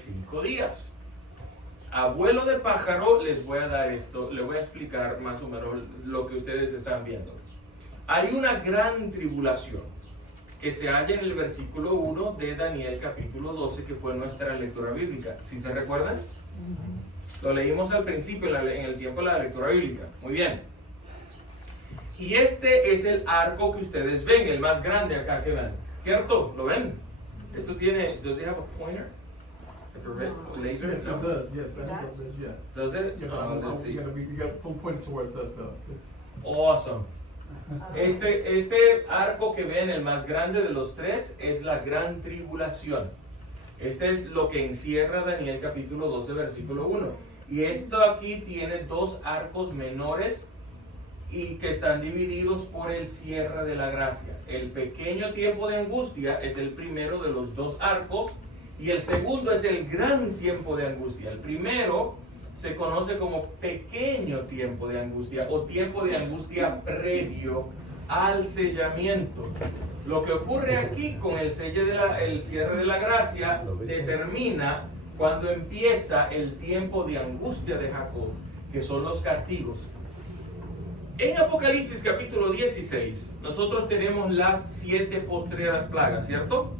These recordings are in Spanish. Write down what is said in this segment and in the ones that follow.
5 días. Abuelo de pájaro, les voy a dar esto, les voy a explicar más o menos lo que ustedes están viendo. Hay una gran tribulación que se halla en el versículo 1 de Daniel capítulo 12, que fue nuestra lectura bíblica. ¿Sí se recuerdan? Lo leímos al principio, en el tiempo de la lectura bíblica. Muy bien. Y este es el arco que ustedes ven, el más grande acá que ven. ¿Cierto? ¿Lo ven? Esto tiene, does it have a pointer? A laser? Yes, No? it does. Yes, that does. Yeah. Does it? You Let's see. got to point it towards us though. Awesome. Este arco que ven, el más grande de los tres, es la gran tribulación. Este es lo que encierra Daniel capítulo 12, versículo 1. Y esto aquí tiene dos arcos menores y que están divididos por el cierre de la gracia. El pequeño tiempo de angustia es el primero de los dos arcos y el segundo es el gran tiempo de angustia. El primero se conoce como pequeño tiempo de angustia o tiempo de angustia previo al sellamiento. Lo que ocurre aquí con el cierre de la gracia determina cuando empieza el tiempo de angustia de Jacob, que son los castigos. En Apocalipsis capítulo 16, nosotros tenemos las 7 postreras plagas, ¿cierto?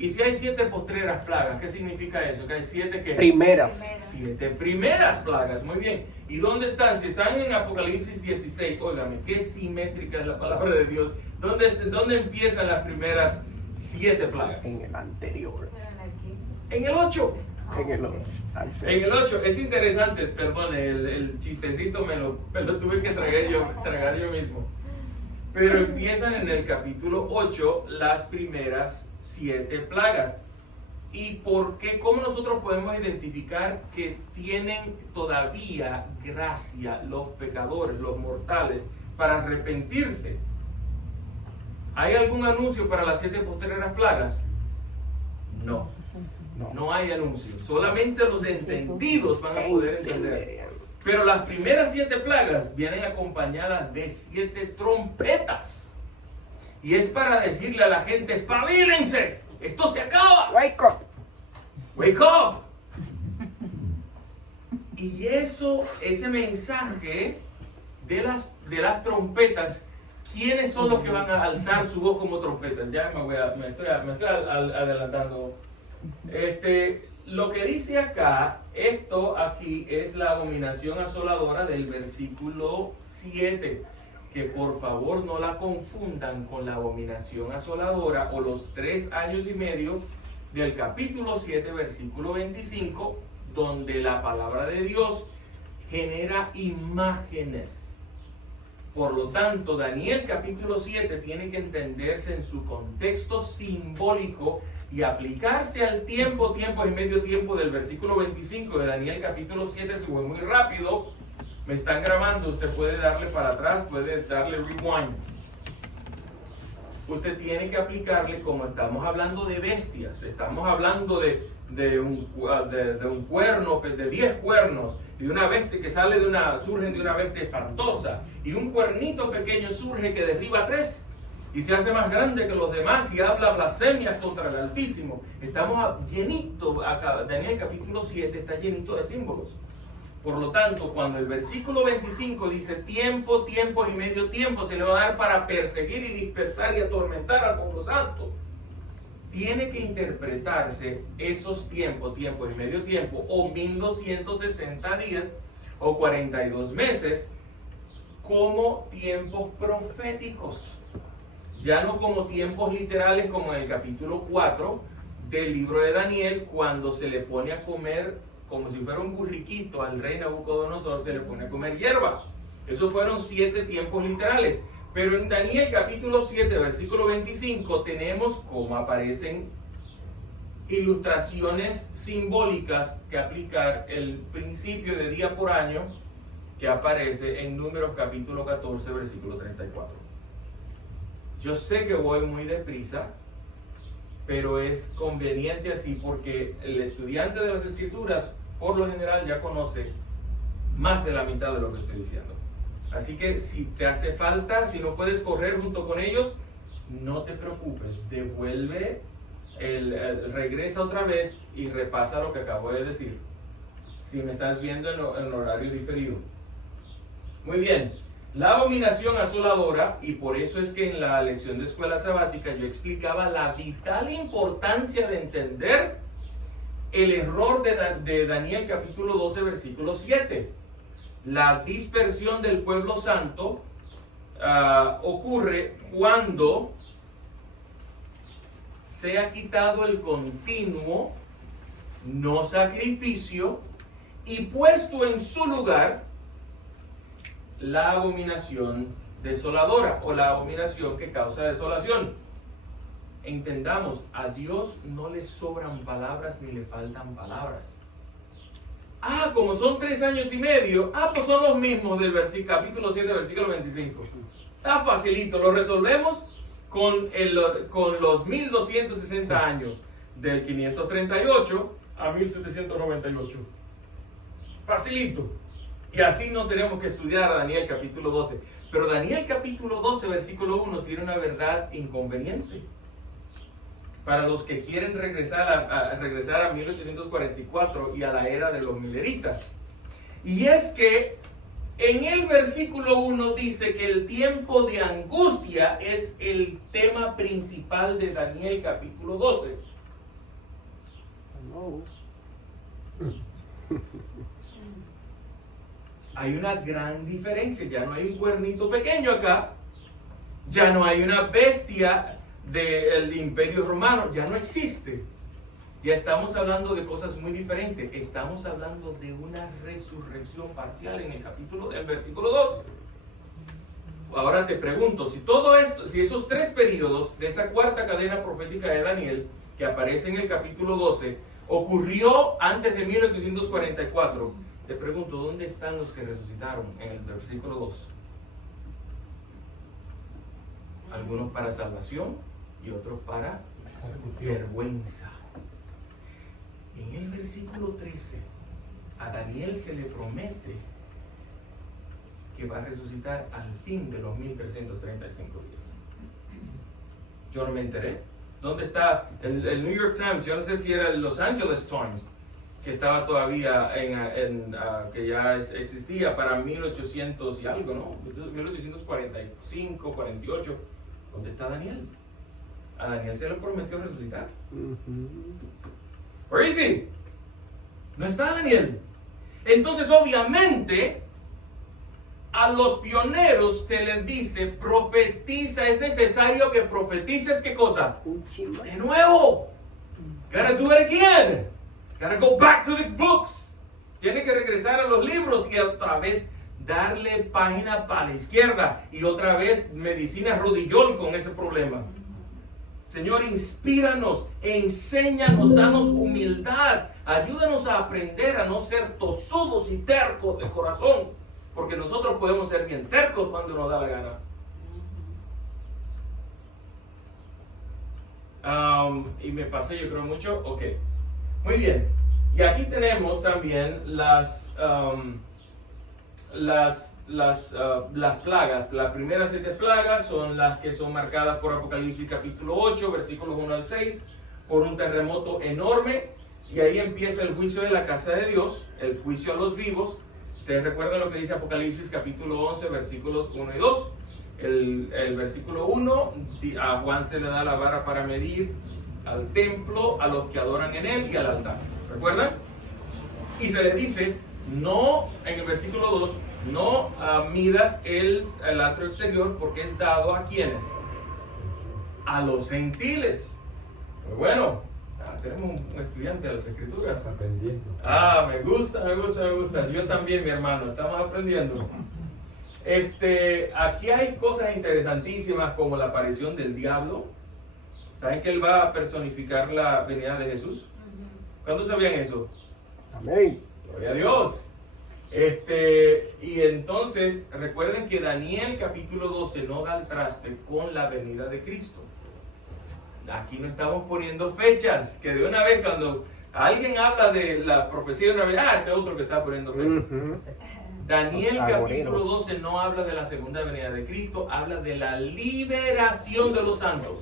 Y si hay 7 postreras plagas, ¿qué significa eso? Que hay 7 que... Primeras. 7 primeras plagas, muy bien. ¿Y dónde están? Si están en Apocalipsis 16, óigame, qué simétrica es la palabra de Dios. ¿Dónde empiezan las primeras 7 plagas? En el anterior. En el 8. En el 8. En el 8, es interesante, perdón, el chistecito me lo tuve que tragar yo mismo. Pero empiezan en el capítulo 8 las primeras 7 plagas. ¿Y por qué? ¿Cómo nosotros podemos identificar que tienen todavía gracia los pecadores, los mortales, para arrepentirse? ¿Hay algún anuncio para las 7 posteriores plagas? No. No hay anuncio. Solamente los entendidos van a poder entender. Pero las primeras 7 plagas vienen acompañadas de 7 trompetas. Y es para decirle a la gente, ¡espabilense! ¡Esto se acaba! Wake up. ¡Wake up! Y ese mensaje de las trompetas, ¿quiénes son los que van a alzar su voz como trompetas? Ya me estoy adelantando. Lo que dice acá, esto aquí es la abominación asoladora del versículo 7. Que por favor no la confundan con la abominación asoladora o los 3 años y medio del capítulo 7, versículo 25, donde la palabra de Dios genera imágenes. Por lo tanto, Daniel capítulo 7 tiene que entenderse en su contexto simbólico y aplicarse al tiempo y medio tiempo del versículo 25 de Daniel capítulo 7. Si fue muy rápido, me están grabando, usted puede darle para atrás, puede darle rewind. Usted tiene que aplicarle, como estamos hablando de bestias, estamos hablando de un cuerno, de 10 cuernos, y de una bestia que surgen de una bestia espantosa, y un cuernito pequeño surge que derriba 3 y se hace más grande que los demás y habla blasfemias contra el Altísimo. Estamos llenito, acá, Daniel capítulo 7 está llenito de símbolos. Por lo tanto, cuando el versículo 25 dice tiempo y medio tiempo se le va a dar para perseguir y dispersar y atormentar al pueblo santo, tiene que interpretarse esos tiempos y medio tiempo, o 1260 días o 42 meses, como tiempos proféticos, ya no como tiempos literales como en el capítulo 4 del libro de Daniel, cuando se le pone a comer como si fuera un burriquito al rey Nabucodonosor, se le pone a comer hierba. Esos fueron 7 tiempos literales. Pero en Daniel capítulo 7, versículo 25, tenemos cómo aparecen ilustraciones simbólicas que aplicar el principio de día por año que aparece en Números capítulo 14, versículo 34. Yo sé que voy muy deprisa, pero es conveniente así porque el estudiante de las Escrituras por lo general ya conoce más de la mitad de lo que estoy diciendo. Así que si te hace falta, si no puedes correr junto con ellos, no te preocupes, devuelve él regresa otra vez y repasa lo que acabo de decir. Si me estás viendo en horario diferido. Muy bien. La abominación asoladora, y por eso es que en la lección de escuela sabática yo explicaba la vital importancia de entender el error de Daniel capítulo 12 versículo 7. La dispersión del pueblo santo ocurre cuando se ha quitado el continuo, no sacrificio, y puesto en su lugar la abominación desoladora o la abominación que causa desolación. Entendamos, a Dios no le sobran palabras ni le faltan palabras. Como son 3 años y medio, pues son los mismos del capítulo 7, versículo 25. Está facilito, lo resolvemos con los 1260 años, del 538 a 1798. Facilito. Y así no tenemos que estudiar a Daniel capítulo 12. Pero Daniel capítulo 12, versículo 1, tiene una verdad inconveniente. Para los que quieren regresar a 1844 y a la era de los mileritas. Y es que en el versículo 1 dice que el tiempo de angustia es el tema principal de Daniel capítulo 12. No. Hay una gran diferencia, ya no hay un cuernito pequeño acá, ya no hay una bestia del Imperio Romano, ya no existe. Ya estamos hablando de cosas muy diferentes. Estamos hablando de una resurrección parcial en el versículo 2. Ahora te pregunto, si todo esto, si esos 3 periodos de esa cuarta cadena profética de Daniel, que aparece en el capítulo 12, ocurrió antes de 1844, te pregunto, ¿dónde están los que resucitaron en el versículo 2? Algunos para salvación y otros para vergüenza. En el versículo 13, a Daniel se le promete que va a resucitar al fin de los 1335 días. Yo no me enteré. ¿Dónde está el New York Times? Yo no sé si era el Los Angeles Times, que estaba todavía que ya existía para 1800 y algo, ¿no? 1845, 48. ¿Dónde está Daniel? A Daniel se le prometió resucitar. Where is he? No está Daniel. Entonces, obviamente, a los pioneros se les dice, profetiza, es necesario que profetices, ¿qué cosa? De nuevo. Gotta do it again. Gotta go back to the books. Tiene que regresar a los libros y otra vez darle página para la izquierda y otra vez medicina rodillón con ese problema. Señor, inspíranos, enséñanos, danos humildad, ayúdanos a aprender a no ser tosudos y tercos de corazón, porque nosotros podemos ser bien tercos cuando nos da la gana. Y me pasé, yo creo, mucho. Ok, muy bien. Y aquí tenemos también las plagas. Las primeras 7 plagas son las que son marcadas por Apocalipsis capítulo 8, versículos 1 al 6, por un terremoto enorme, y ahí empieza el juicio de la casa de Dios, el juicio a los vivos. Ustedes recuerdan lo que dice Apocalipsis capítulo 11, versículos 1 y 2. El versículo 1, a Juan se le da la vara para medir al templo, a los que adoran en él y al altar. ¿Recuerdan? Y se le dice, no, en el versículo 2, no midas el atrio exterior, porque es dado ¿a quiénes? A los gentiles. Muy bueno, tenemos un estudiante de las escrituras. Aprendiendo. Me gusta. Yo también, mi hermano, estamos aprendiendo. Aquí hay cosas interesantísimas como la aparición del diablo. ¿Saben que él va a personificar la venida de Jesús? ¿Cuándo sabían eso? Amén. Gloria a Dios. Y entonces recuerden que Daniel capítulo 12 no da el traste con la venida de Cristo. Aquí no estamos poniendo fechas, que de una vez cuando alguien habla de la profecía de una vez, ese otro que está poniendo fechas. Daniel capítulo 12 no habla de la segunda venida de Cristo, habla de la liberación de los santos.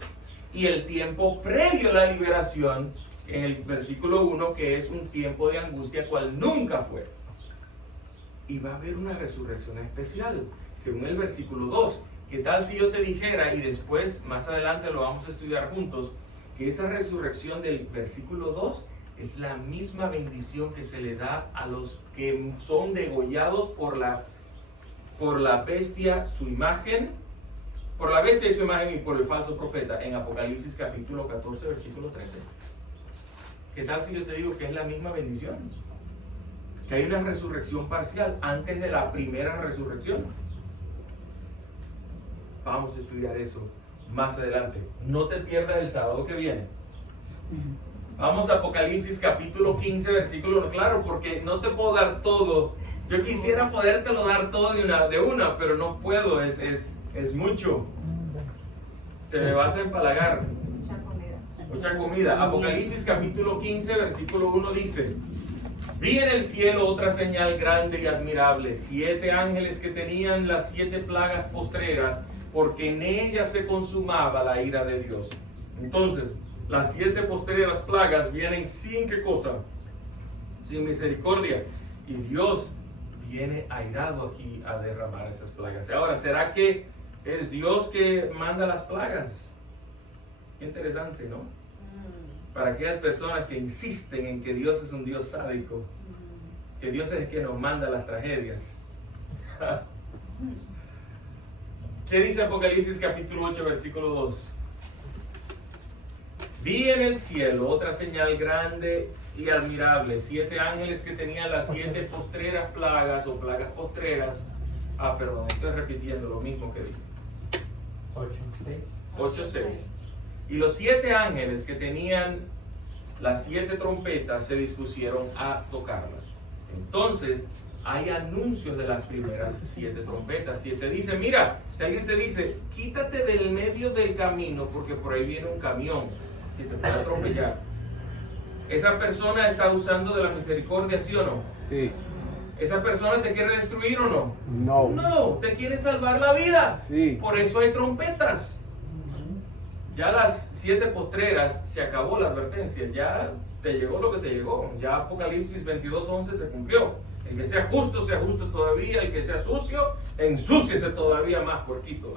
y el tiempo previo a la liberación en el versículo 1, que es un tiempo de angustia cual nunca fue. Y va a haber una resurrección especial, según el versículo 2. ¿Qué tal si yo te dijera, y después, más adelante lo vamos a estudiar juntos, que esa resurrección del versículo 2 es la misma bendición que se le da a los que son degollados por la bestia, su imagen, por la bestia y su imagen y por el falso profeta, en Apocalipsis capítulo 14, versículo 13? ¿Qué tal si yo te digo que es la misma bendición? Que hay una resurrección parcial antes de la primera resurrección. Vamos a estudiar eso más adelante. No te pierdas el sábado que viene. Vamos a Apocalipsis capítulo 15, versículo 1. Claro, porque no te puedo dar todo. Yo quisiera podértelo dar todo de una, pero no puedo. Es mucho. Te me vas a empalagar. Mucha comida. Apocalipsis capítulo 15, versículo 1 dice: vi en el cielo otra señal grande y admirable, 7 ángeles que tenían las 7 plagas postreras, porque en ellas se consumaba la ira de Dios. Entonces, las 7 postreras plagas vienen sin ¿qué cosa? Sin misericordia. Y Dios viene airado aquí a derramar esas plagas. Ahora, ¿será que es Dios que manda las plagas? Qué interesante, ¿no? Para aquellas personas que insisten en que Dios es un Dios sádico, que Dios es el que nos manda las tragedias. ¿Qué dice Apocalipsis capítulo 8, versículo 2? Vi en el cielo otra señal grande y admirable, 7 ángeles que tenían las 7 postreras plagas o plagas postreras. Perdón, estoy repitiendo lo mismo que dije. 8:6. Y los 7 ángeles que tenían las 7 trompetas se dispusieron a tocarlas. Entonces, hay anuncios de las primeras 7 trompetas. Si te dice, mira, si alguien te dice, quítate del medio del camino porque por ahí viene un camión que te puede atropellar, ¿esa persona está usando de la misericordia, sí o no? Sí. ¿Esa persona te quiere destruir o no? No. No, te quiere salvar la vida. Sí. Por eso hay trompetas. Ya las 7 postreras se acabó la advertencia, ya te llegó lo que te llegó. Ya Apocalipsis 22:11 se cumplió. El que sea justo todavía, el que sea sucio, ensúciese todavía más, puerquito.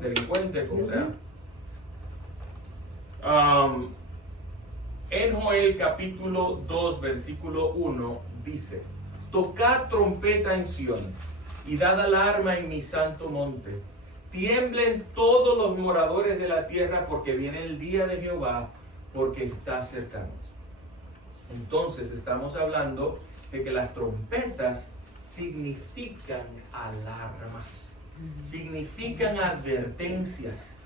Delincuente, como sea. En Joel capítulo 2, versículo 1 dice: tocad trompeta en Sión y dad alarma en mi santo monte. Tiemblen todos los moradores de la tierra, porque viene el día de Jehová, porque está cercano. Entonces estamos hablando de que las trompetas significan alarmas, significan advertencias.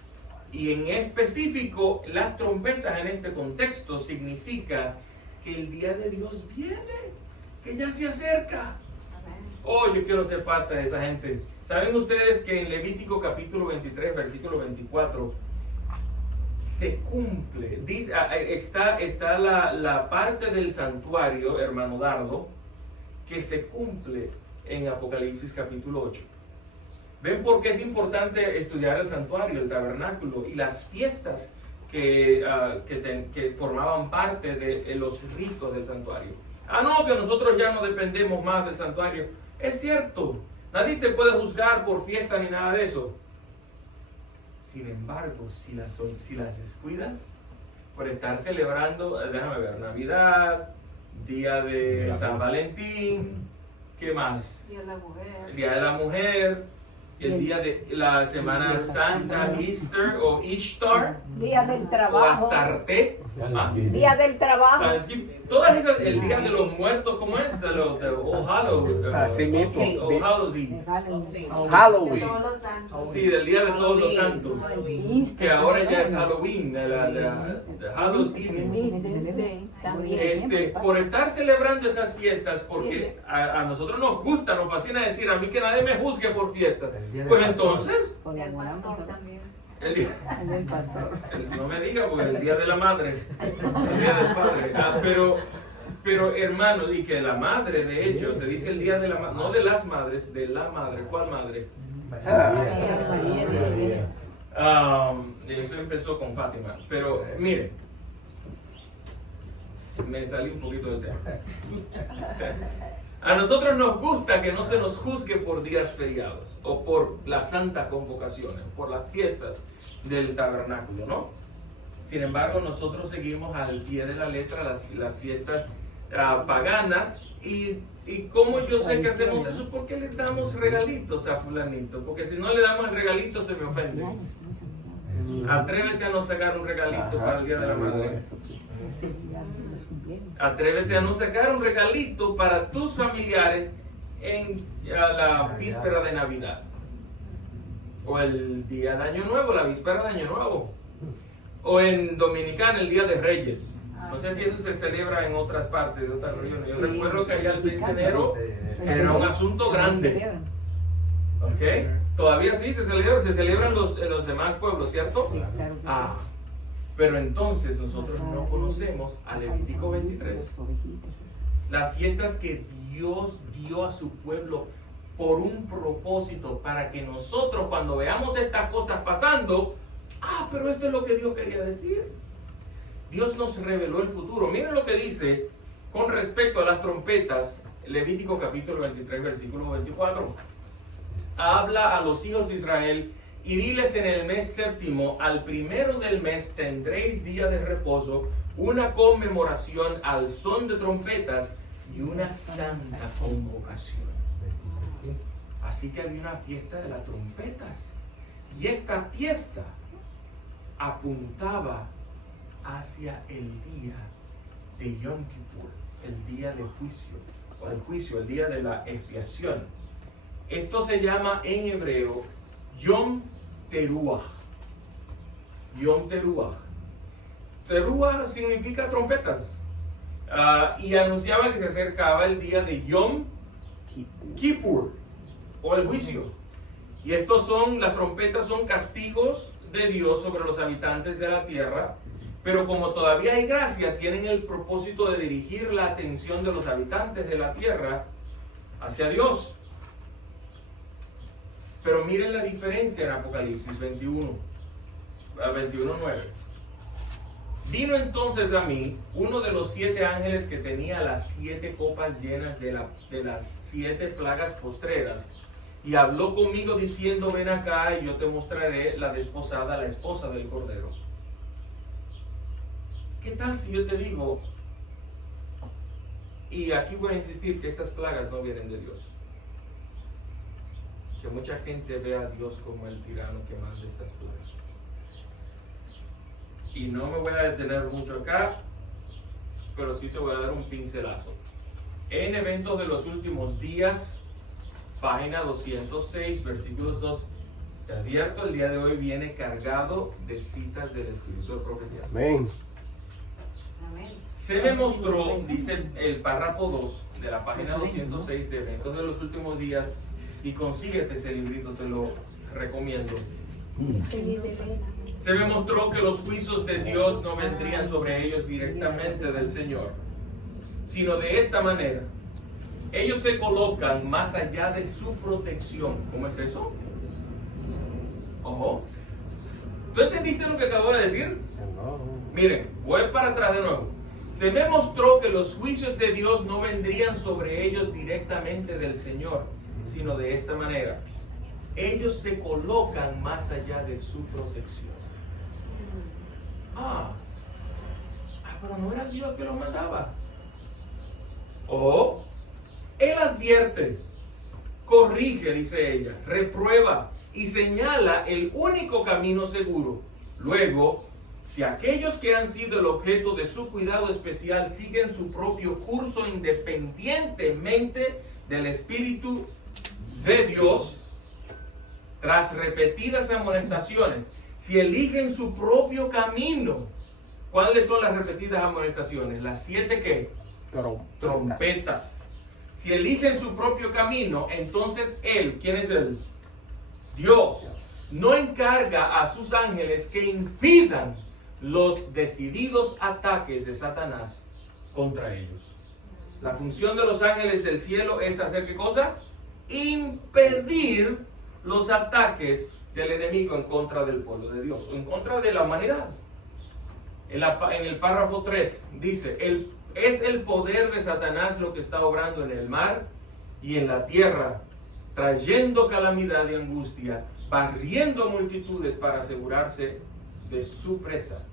Y en específico, las trompetas en este contexto significa que el día de Dios viene, que ya se acerca. Oh, yo quiero ser parte de esa gente. ¿Saben ustedes que en Levítico capítulo 23, versículo 24, se cumple? Dice, está la parte del santuario, hermano Dardo, que se cumple en Apocalipsis capítulo 8. ¿Ven por qué es importante estudiar el santuario, el tabernáculo y las fiestas que formaban parte de los ritos del santuario? No, que nosotros ya no dependemos más del santuario. Es cierto, nadie te puede juzgar por fiesta ni nada de eso. Sin embargo, si las descuidas, por estar celebrando, déjame ver, Navidad, Día de San Valentín, ¿qué más? Día de la Mujer. El Día de la Mujer, el día de la Semana Santa, Easter o Ishtar, Día del o trabajo. Astarte, Día del trabajo. todas esas, el Día de los Muertos, ¿cómo es? De All Hallows, Así mismo. All Hallows Eve. Halloween. Todos los santos. Sí, del Día de Todos los Santos, que ahora ya es Halloween, de Hallows Eve. Por estar celebrando esas fiestas, porque a nosotros nos gusta, nos fascina decir, a mí que nadie me juzgue por fiestas. Pues entonces, El pastor también. el día, no me diga, porque el Día de la Madre, el Día del Padre. Pero hermano, y que la madre, de hecho, se dice el Día de la Madre, no de las madres, de la madre. ¿Cuál madre? eso empezó con Fátima. Pero miren, me salí un poquito del tema. A nosotros nos gusta que no se nos juzgue por días feriados o por las santas convocaciones, por las fiestas del tabernáculo, ¿no? Sin embargo, nosotros seguimos al pie de la letra las fiestas paganas. Y como yo sé que hacemos eso, ¿por qué le damos regalitos a fulanito? Porque si no le damos el regalito se me ofende. Atrévete a no sacar un regalito para el Día de la Madre. Atrévete a no sacar un regalito para tus familiares a la víspera de Navidad. O el día de Año Nuevo, la víspera de Año Nuevo. O en Dominicana, el Día de Reyes. No sé si eso se celebra en otras partes, de otras regiones. Yo recuerdo que allá el 6 de enero era un asunto grande. ¿Ok? Todavía sí se celebran en los demás pueblos, ¿cierto? Ah, pero entonces nosotros no conocemos a Levítico 23. Las fiestas que Dios dio a su pueblo por un propósito, para que nosotros cuando veamos estas cosas pasando, pero esto es lo que Dios quería decir. Dios nos reveló el futuro. Miren lo que dice con respecto a las trompetas, Levítico capítulo 23, versículo 24. Habla a los hijos de Israel y diles: en el mes séptimo, al primero del mes, tendréis día de reposo, una conmemoración al son de trompetas y una santa convocación. Así que había una fiesta de las trompetas. Y esta fiesta apuntaba hacia el día de Yom Kippur, el día de juicio, o el juicio, el día de la expiación. Esto se llama en hebreo Yom Teruah. Yom Teruah. Teruah significa trompetas. Y anunciaba que se acercaba el día de Yom Kippur, o el juicio. Y las trompetas son castigos de Dios sobre los habitantes de la tierra. Pero como todavía hay gracia, tienen el propósito de dirigir la atención de los habitantes de la tierra hacia Dios. Pero miren la diferencia en Apocalipsis 21, 21:9. Vino entonces a mí uno de los 7 ángeles que tenía las 7 copas llenas de las 7 plagas postreras, y habló conmigo diciendo: ven acá y yo te mostraré la desposada, la esposa del Cordero. ¿Qué tal si yo te digo, y aquí voy a insistir, que estas plagas no vienen de Dios? Que mucha gente ve a Dios como el tirano que manda estas plagas. Y no me voy a detener mucho acá, pero sí te voy a dar un pincelazo. En Eventos de los Últimos Días, página 206, versículos 2. Te advierto, el día de hoy viene cargado de citas del Espíritu de Profecía. Amén. Se me mostró, dice el párrafo 2 de la página 206 de Eventos de los Últimos Días, y consíguete ese librito, te lo recomiendo. Se me mostró que los juicios de Dios no vendrían sobre ellos directamente del Señor, sino de esta manera. Ellos se colocan más allá de su protección. ¿Cómo es eso? Ojo. ¿Tú entendiste lo que acabo de decir? Miren, voy para atrás de nuevo. Se me mostró que los juicios de Dios no vendrían sobre ellos directamente del Señor, sino de esta manera. Ellos se colocan más allá de su protección. Pero no era Dios que los mandaba. O Él advierte, corrige, dice ella, reprueba y señala el único camino seguro. Luego, si aquellos que han sido el objeto de su cuidado especial siguen su propio curso independientemente del Espíritu de Dios, tras repetidas amonestaciones, si eligen su propio camino, ¿cuáles son las repetidas amonestaciones? Las 7 ¿qué? Trompetas. Si eligen su propio camino, entonces Él, ¿quién es Él? Dios, no encarga a sus ángeles que impidan los decididos ataques de Satanás contra ellos. La función de los ángeles del cielo es hacer ¿qué cosa? Impedir los ataques del enemigo en contra del pueblo de Dios, o en contra de la humanidad. En el párrafo 3 dice, es el poder de Satanás lo que está obrando en el mar y en la tierra, trayendo calamidad y angustia, barriendo multitudes para asegurarse de su presa.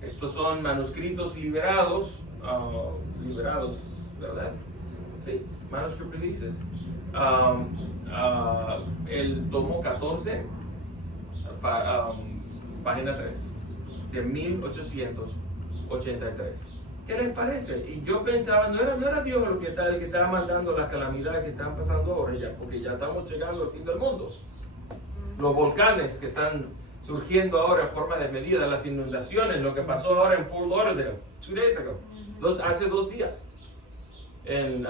Estos son manuscritos liberados, ¿verdad? Sí, manuscript releases. El tomo 14, página 3, de 1883. ¿Qué les parece? Y yo pensaba, no era Dios el que estaba mandando las calamidades que están pasando ahora ya, porque ya estamos llegando al fin del mundo. Los volcanes que están surgiendo ahora en forma desmedida, las inundaciones, lo que pasó ahora en Fort Lauderdale, 2 days ago, hace 2 días, en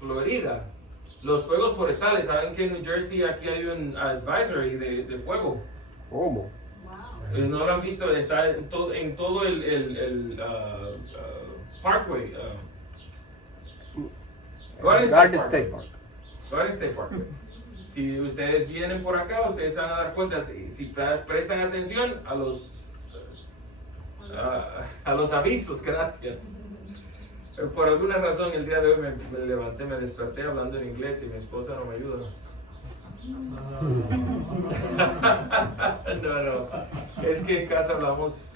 Florida, los fuegos forestales. Saben que en New Jersey aquí hay un advisory de fuego. ¿Cómo? No lo han visto, está en todo el Parkway. Garden State Park. Garden State Park. Si ustedes vienen por acá, ustedes se van a dar cuenta, si prestan atención a los avisos, gracias. Por alguna razón el día de hoy me levanté, me desperté hablando en inglés y mi esposa no me ayuda. No, es que en casa hablamos,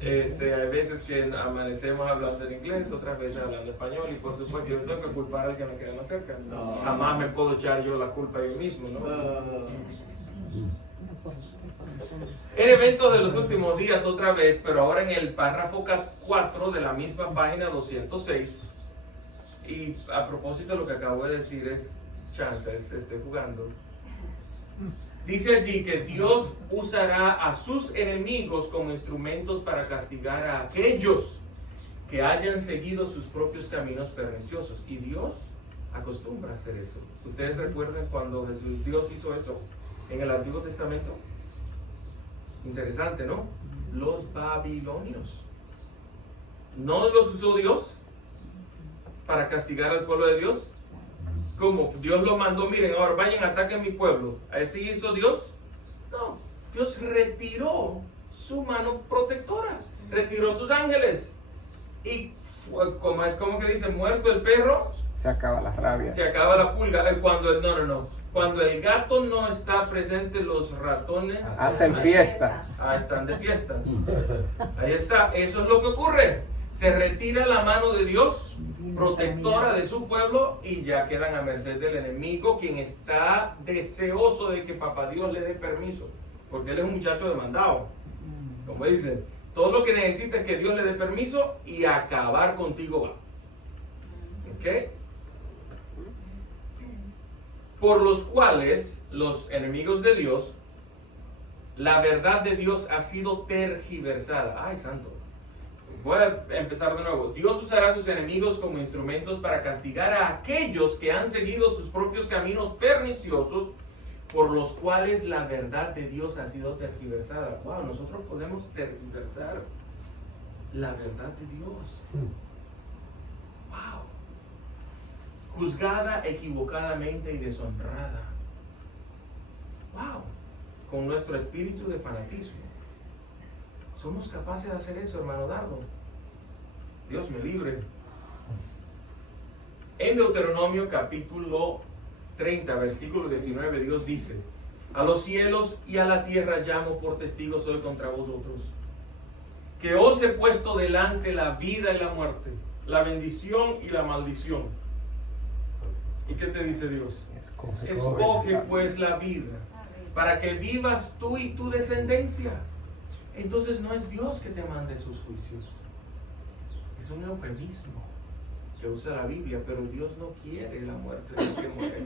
hay veces que amanecemos hablando en inglés, otras veces hablando español, y por supuesto yo no tengo que culpar al que me queda más cerca. No. Jamás me puedo echar yo la culpa yo mismo, ¿no? En eventos de los últimos días otra vez, pero ahora en el párrafo 4 de la misma página 206, y a propósito lo que acabo de decir es chances, estoy jugando. Dice allí que Dios usará a sus enemigos como instrumentos para castigar a aquellos que hayan seguido sus propios caminos perniciosos. Y Dios acostumbra a hacer eso. ¿Ustedes recuerdan cuando Dios hizo eso en el Antiguo Testamento? Interesante, ¿no? Los babilonios. ¿No los usó Dios para castigar al pueblo de Dios? Como Dios lo mandó, miren, ahora vayan, ataquen mi pueblo. ¿Así hizo Dios? No. Dios retiró su mano protectora, retiró sus ángeles. Y como que dice, muerto el perro, Se acaba la rabia. se acaba la pulga. Cuando el gato no está presente, los ratones Hacen fiesta. están de fiesta. Ahí está, eso es lo que ocurre. Se retira la mano de Dios, protectora de su pueblo, y ya quedan a merced del enemigo, quien está deseoso de que papá Dios le dé permiso, porque él es un muchacho demandado. Como dicen, todo lo que necesita es que Dios le dé permiso y acabar contigo va. ¿Ok? Por los cuales los enemigos de Dios, la verdad de Dios ha sido tergiversada. ¡Ay, santo! Voy a empezar de nuevo. Dios usará a sus enemigos como instrumentos para castigar a aquellos que han seguido sus propios caminos perniciosos, por los cuales la verdad de Dios ha sido tergiversada. ¡Wow! Nosotros podemos tergiversar la verdad de Dios. ¡Wow! Juzgada equivocadamente y deshonrada. ¡Wow! Con nuestro espíritu de fanatismo. ¿Somos capaces de hacer eso, hermano Dardo? Dios me libre. En Deuteronomio capítulo 30, versículo 19, Dios dice: a los cielos y a la tierra llamo por testigos hoy contra vosotros, que os he puesto delante la vida y la muerte, la bendición y la maldición. ¿Y qué te dice Dios? Escoge pues la vida, para que vivas tú y tu descendencia. Entonces no es Dios que te mande sus juicios. Es un eufemismo que usa la Biblia, pero Dios no quiere la muerte del que muere.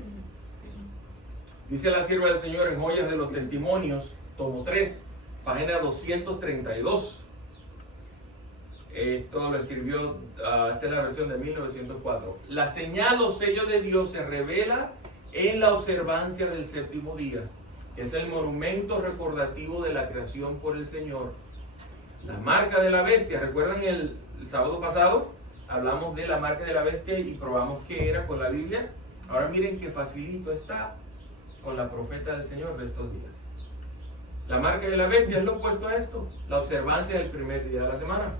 Dice la sierva del Señor en Joyas de los Testimonios, tomo 3, página 232. Esto lo escribió, esta es la versión de 1904. La señal o sello de Dios se revela en la observancia del séptimo día. Es el monumento recordativo de la creación por el Señor. La marca de la bestia. ¿Recuerdan el sábado pasado? Hablamos de la marca de la bestia y probamos qué era con la Biblia. Ahora miren qué facilito está con la profeta del Señor de estos días. La marca de la bestia es lo opuesto a esto, la observancia del primer día de la semana.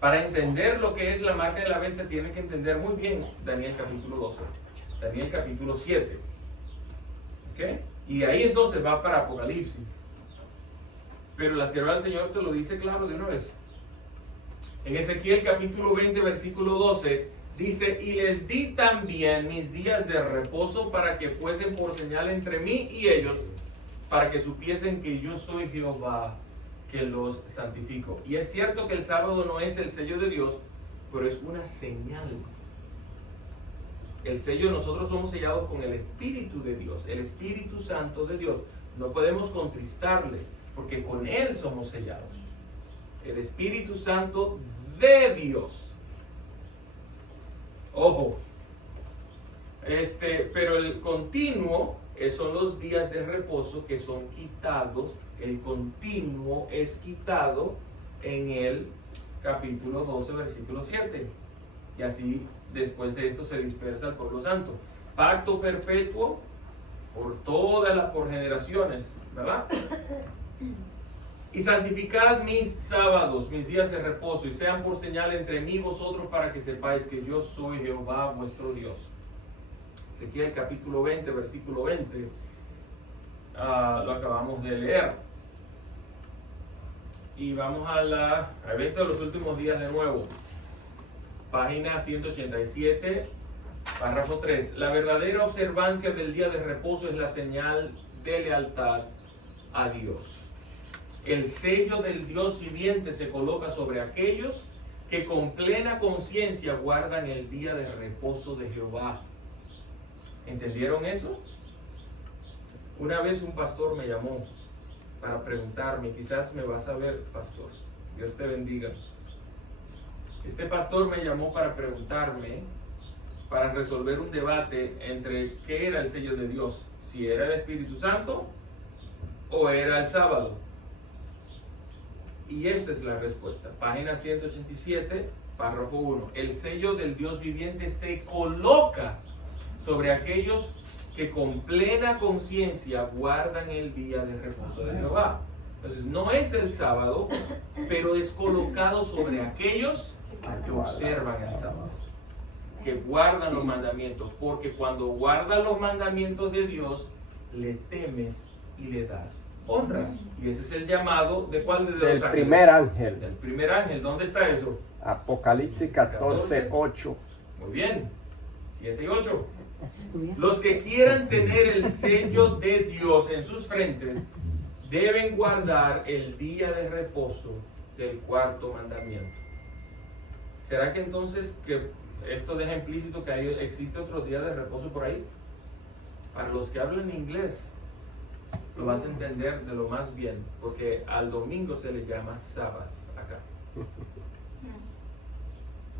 Para entender lo que es la marca de la bestia, tienen que entender muy bien Daniel capítulo 12, Daniel capítulo 7. ¿Ok? Y ahí entonces va para Apocalipsis. Pero la sierva del Señor te lo dice claro de una vez. En Ezequiel capítulo 20, versículo 12, dice: y les di también mis días de reposo para que fuesen por señal entre mí y ellos, para que supiesen que yo soy Jehová, que los santifico. Y es cierto que el sábado no es el sello de Dios, pero es una señal. El sello, nosotros somos sellados con el Espíritu de Dios, el Espíritu Santo de Dios. No podemos contristarle, porque con Él somos sellados. El Espíritu Santo de Dios. Ojo. Pero el continuo son los días de reposo que son quitados. El continuo es quitado en el capítulo 12, versículo 7. Y así después de esto se dispersa el pueblo santo. Pacto perpetuo por generaciones, ¿verdad? Y santificad mis sábados, mis días de reposo, y sean por señal entre mí y vosotros, para que sepáis que yo soy Jehová vuestro Dios. Ezequiel capítulo 20, versículo 20, lo acabamos de leer. Y vamos al evento de los últimos días de nuevo. Página 187, párrafo 3. La verdadera observancia del día de reposo es la señal de lealtad a Dios. El sello del Dios viviente se coloca sobre aquellos que con plena conciencia guardan el día de reposo de Jehová. ¿Entendieron eso? Una vez un pastor me llamó para preguntarme, quizás me vas a ver, pastor, Dios te bendiga. Este pastor me llamó para preguntarme, para resolver un debate entre qué era el sello de Dios, si era el Espíritu Santo o era el sábado. Y esta es la respuesta. Página 187, párrafo 1. El sello del Dios viviente se coloca sobre aquellos que con plena conciencia guardan el día de reposo de Jehová. Entonces no es el sábado, pero es colocado sobre aquellos que observan el sábado, que guardan los mandamientos, porque cuando guardas los mandamientos de Dios, le temes y le das honra. Y ese es el llamado de cuál de los Del ángeles. primer ángel. Del primer ángel. ¿Dónde está eso? Apocalipsis 14, 8. Muy bien. 7 y 8. Los que quieran tener el sello de Dios en sus frentes deben guardar el día de reposo del cuarto mandamiento. ¿Será que entonces que esto deja implícito que existe otro día de reposo por ahí? Para los que hablan inglés, lo vas a entender de lo más bien, porque al domingo se le llama Sabbath acá.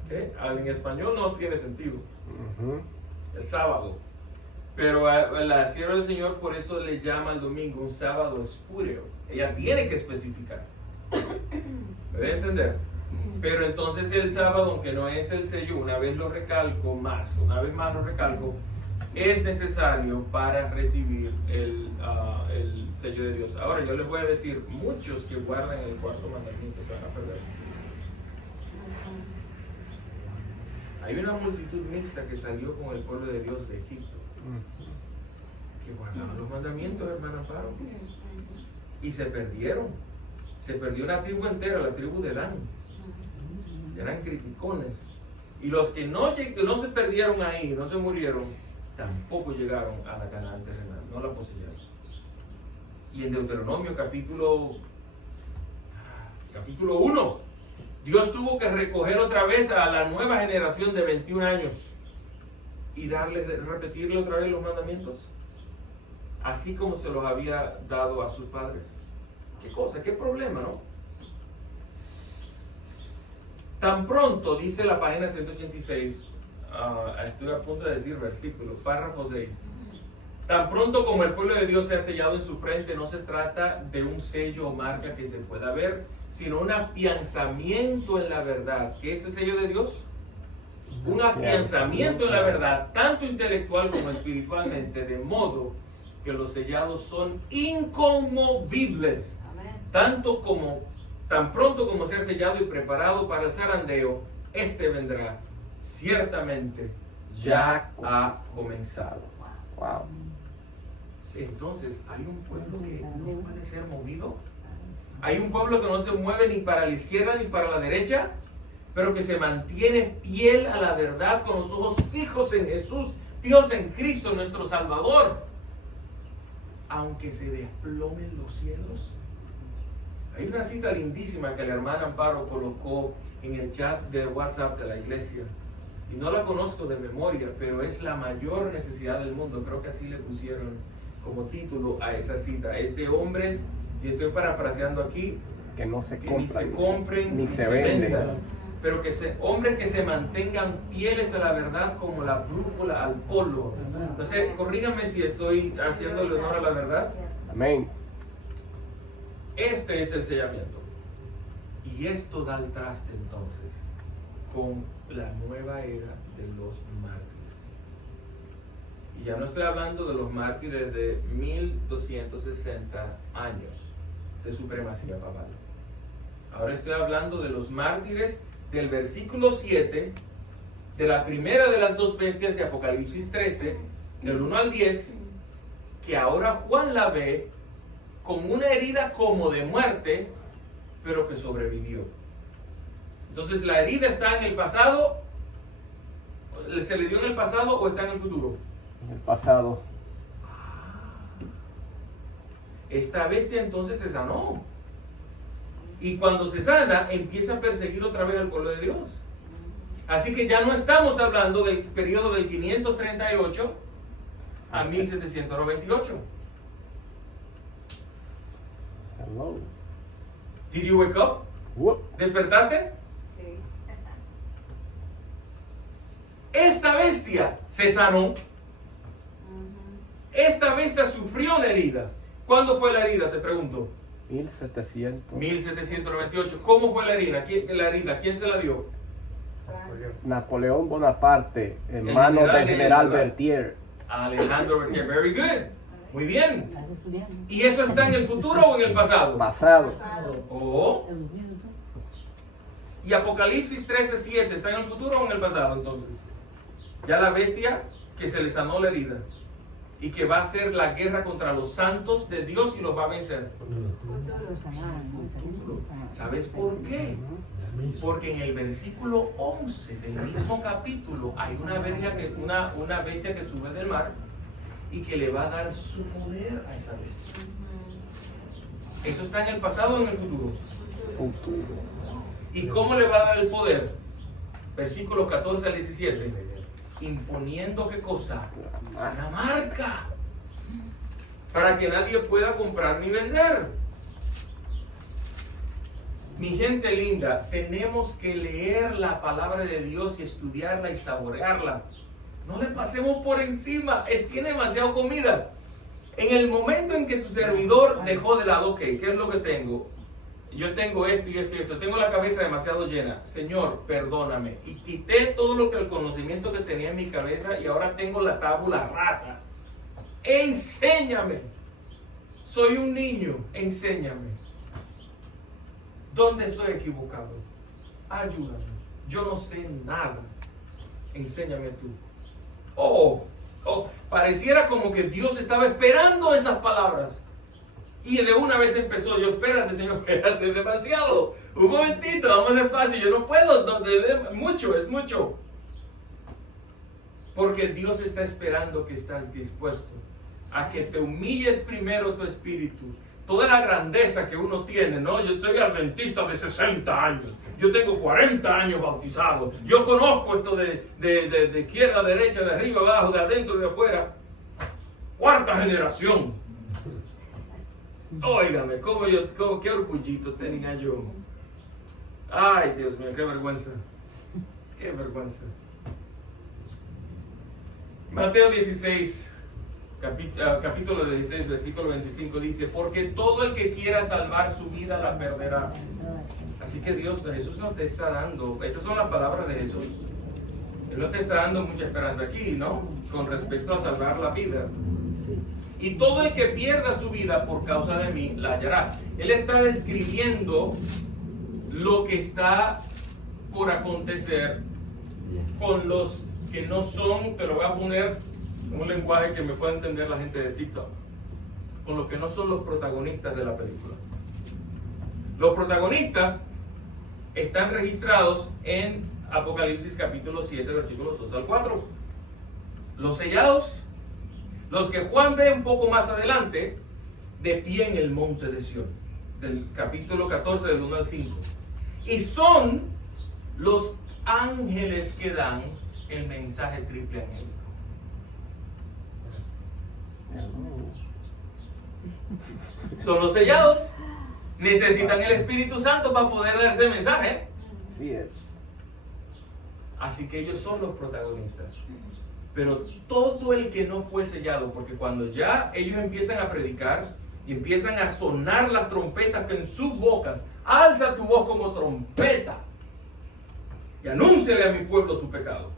¿Okay? En español no tiene sentido. El sábado. Pero a la sierva del Señor por eso le llama al domingo un sábado espúreo. Ella tiene que especificar. ¿Me debe entender? Pero entonces el sábado, aunque no es el sello, una vez más lo recalco, es necesario para recibir el sello de Dios. Ahora yo les voy a decir, muchos que guardan el cuarto mandamiento se van a perder. Hay una multitud mixta que salió con el pueblo de Dios de Egipto, que guardaban los mandamientos, hermano Amparo, y se perdieron. Se perdió una tribu entera, la tribu de Dan. Eran criticones. Y los que no se perdieron ahí, no se murieron, tampoco llegaron a la Canaán terrenal, no la poseyeron. Y en Deuteronomio capítulo 1, Dios tuvo que recoger otra vez a la nueva generación de 21 años y repetirle otra vez los mandamientos, así como se los había dado a sus padres. ¿Qué cosa? ¿Qué problema, no? Tan pronto, dice la página 186, estoy a punto de decir versículo, párrafo 6. Tan pronto como el pueblo de Dios sea sellado en su frente, no se trata de un sello o marca que se pueda ver, sino un afianzamiento en la verdad. ¿Qué es el sello de Dios? Un afianzamiento en la verdad, tanto intelectual como espiritualmente, de modo que los sellados son inconmovibles, tan pronto como sea sellado y preparado para el zarandeo, este vendrá. Ciertamente ya ha comenzado. Wow. Entonces, hay un pueblo que no puede ser movido. Hay un pueblo que no se mueve ni para la izquierda ni para la derecha, pero que se mantiene fiel a la verdad con los ojos fijos en Jesús, Dios en Cristo, nuestro Salvador. Aunque se desplomen los cielos. Hay una cita lindísima que la hermana Amparo colocó en el chat de WhatsApp de la iglesia. Y no la conozco de memoria, pero es la mayor necesidad del mundo. Creo que así le pusieron como título a esa cita. Es de hombres, y estoy parafraseando aquí, Que no se que ni se compran, compren, ni se venden. pero hombres que se mantengan fieles a la verdad como la brújula al polo. Entonces, corríganme si estoy haciéndole honor a la verdad. Amén. Este es el sellamiento. Y esto da el traste entonces con la nueva era de los mártires. Y ya no estoy hablando de los mártires de 1260 años de supremacía papal. Ahora estoy hablando de los mártires del versículo 7 de la primera de las dos bestias de Apocalipsis 13, del 1 al 10, que ahora Juan la ve con una herida como de muerte, pero que sobrevivió. Entonces, ¿la herida está en el pasado? ¿Se le dio en el pasado o está en el futuro? En el pasado. Esta bestia entonces se sanó. Y cuando se sana, empieza a perseguir otra vez al pueblo de Dios. Así que ya no estamos hablando del periodo del 538 a 1798. Hello. Did you wake up? Whoop. ¿Despertaste? Sí. Esta bestia se sanó. Esta bestia sufrió una herida. ¿Cuándo fue la herida? Te pregunto. 1700. 1798. ¿Cómo fue la herida? ¿Quién se la dio? Francia. Napoleón Bonaparte, hermano general del general de- Berthier. Alejandro Berthier. Very good. Muy bien. Estás estudiando. ¿Y eso está en el futuro o en el pasado? Pasado. Oh. ¿Y Apocalipsis 13:7 está en el futuro o en el pasado entonces? Ya la bestia que se le sanó la herida y que va a hacer la guerra contra los santos de Dios y los va a vencer. ¿Sabes por qué? Porque en el versículo 11 del mismo capítulo hay una bestia que sube del mar y que le va a dar su poder a esa bestia. ¿Eso está en el pasado o en el futuro? Futuro. ¿Y cómo le va a dar el poder? Versículos 14 al 17. Imponiendo ¿qué cosa? La marca. Para que nadie pueda comprar ni vender. Mi gente linda, tenemos que leer la palabra de Dios y estudiarla y saborearla. No le pasemos por encima. Tiene demasiada comida. En el momento en que su servidor dejó de lado, ok, ¿qué es lo que tengo? Yo tengo esto y esto y esto. Tengo la cabeza demasiado llena. Señor, perdóname. Y quité todo el conocimiento que tenía en mi cabeza y ahora tengo la tabula rasa. Enséñame. Soy un niño. Enséñame. ¿Dónde estoy equivocado? Ayúdame. Yo no sé nada. Enséñame tú. Pareciera como que Dios estaba esperando esas palabras. Y de una vez empezó. Yo, espérate, Señor, espérate, demasiado. Un momentito, vamos despacio. Yo no puedo. Mucho, es mucho. Porque Dios está esperando que estás dispuesto a que te humilles primero tu espíritu. Toda la grandeza que uno tiene, ¿no? Yo soy adventista de 60 años. Yo tengo 40 años bautizado. Yo conozco esto de izquierda, derecha, de arriba, abajo, de adentro, de afuera. Cuarta generación. Óigame, qué orgullito tenía yo. Ay, Dios mío, qué vergüenza. Qué vergüenza. Mateo 16. Capítulo 16, versículo 25 dice: porque todo el que quiera salvar su vida la perderá. Así que Jesús no te está dando, estas son las palabras de Jesús. Él no te está dando mucha esperanza aquí, ¿no? Con respecto a salvar la vida. Y todo el que pierda su vida por causa de mí la hallará. Él está describiendo lo que está por acontecer con los que no son, te lo voy a poner en un lenguaje que me pueda entender la gente de TikTok, con los que no son los protagonistas de la película. Los protagonistas están registrados en Apocalipsis capítulo 7, versículos 2 al 4. Los sellados, los que Juan ve un poco más adelante, de pie en el monte de Sión, del capítulo 14, del 1 al 5. Y son los ángeles que dan el mensaje triple angélico. Son los sellados. Necesitan el Espíritu Santo para poder dar ese mensaje. Así es. Así que ellos son los protagonistas. Pero todo el que no fue sellado, porque cuando ya ellos empiezan a predicar y empiezan a sonar las trompetas que en sus bocas, alza tu voz como trompeta y anúnciale a mi pueblo su pecado.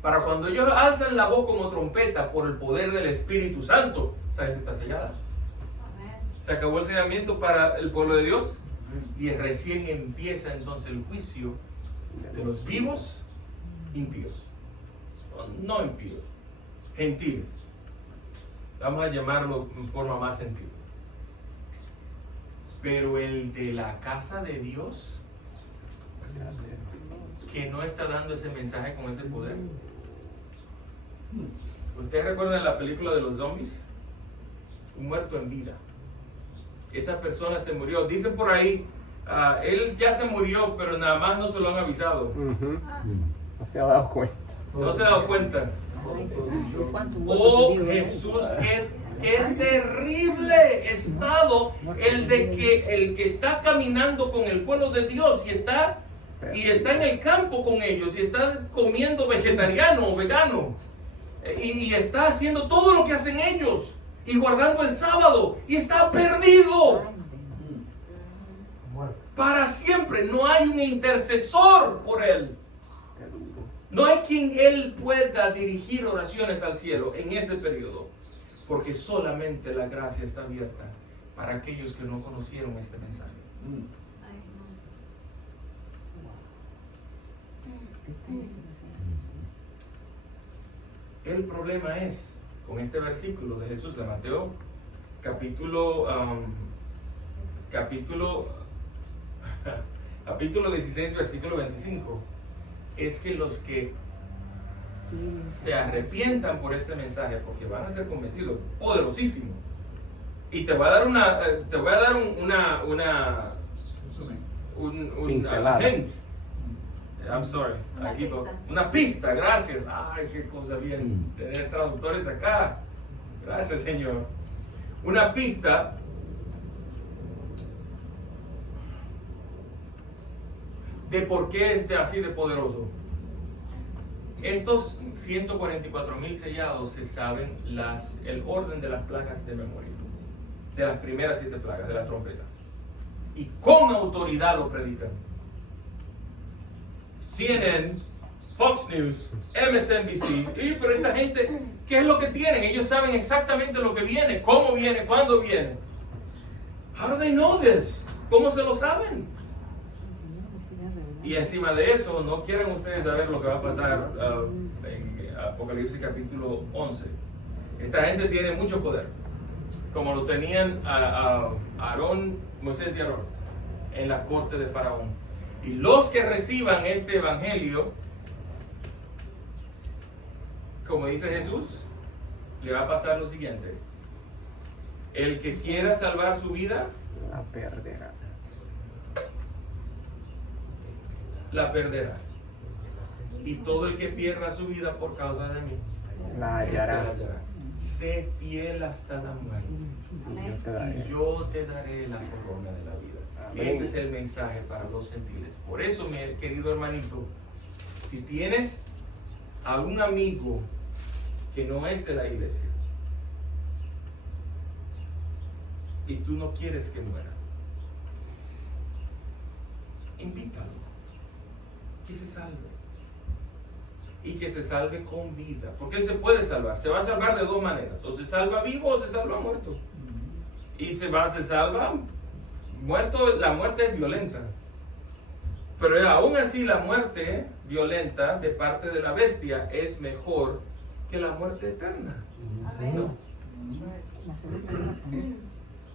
Para cuando ellos alzan la voz como trompeta por el poder del Espíritu Santo, esa gente está sellada. Se acabó el sellamiento para el pueblo de Dios y recién empieza entonces el juicio de los vivos impíos. No impíos, gentiles. Vamos a llamarlo en forma más gentil. Pero el de la casa de Dios, que no está dando ese mensaje con ese poder. ¿Ustedes recuerdan la película de los zombies? Un muerto en vida. Esa persona se murió. Dicen por ahí, él ya se murió, pero nada más no se lo han avisado. No se ha dado cuenta. No se ha dado cuenta. Oh Jesús, qué terrible estado el que está caminando con el pueblo de Dios y está en el campo con ellos y está comiendo vegetariano o vegano y está haciendo todo lo que hacen ellos y guardando el sábado y está perdido para siempre. No hay un intercesor por él. No hay quien él pueda dirigir oraciones al cielo en ese periodo, porque solamente la gracia está abierta para aquellos que no conocieron este mensaje. El problema es, con este versículo de Jesús de Mateo, capítulo 16, versículo 25, es que los que se arrepientan por este mensaje, porque van a ser convencidos, poderosísimo. Y te voy a dar pincelada. hint. I'm sorry. Una pista, gracias. Ay, qué cosa bien tener traductores acá. Gracias, Señor. Una pista de por qué es así de poderoso. Estos 144,000 sellados se saben el orden de las plagas de memoria, de las primeras 7 plagas, de las trompetas, y con autoridad lo predican. CNN, Fox News, MSNBC, pero esta gente, ¿qué es lo que tienen? Ellos saben exactamente lo que viene, cómo viene, cuándo viene. How do they know this? ¿Cómo se lo saben? Y encima de eso, no quieren ustedes saber lo que va a pasar en Apocalipsis capítulo 11. Esta gente tiene mucho poder, como lo tenían Aarón, Moisés y Aarón, en la corte de Faraón. Y los que reciban este evangelio, como dice Jesús, le va a pasar lo siguiente. El que quiera salvar su vida, La perderá. la perderá. Y todo el que pierda su vida por causa de mí, La hallará. Sé fiel hasta la muerte, Yo te daré. y yo te daré la corona de la vida. Amén. Ese es el mensaje para los gentiles. Por eso, mi querido hermanito, si tienes a un amigo que no es de la iglesia y tú no quieres que muera, invítalo, que se salve. y que se salve con vida. Porque él se puede salvar. Se va a salvar de dos maneras. O se salva vivo o se salva muerto. Y se salva muerto. La muerte es violenta. Pero aún así la muerte violenta de parte de la bestia es mejor que la muerte eterna. ¿No?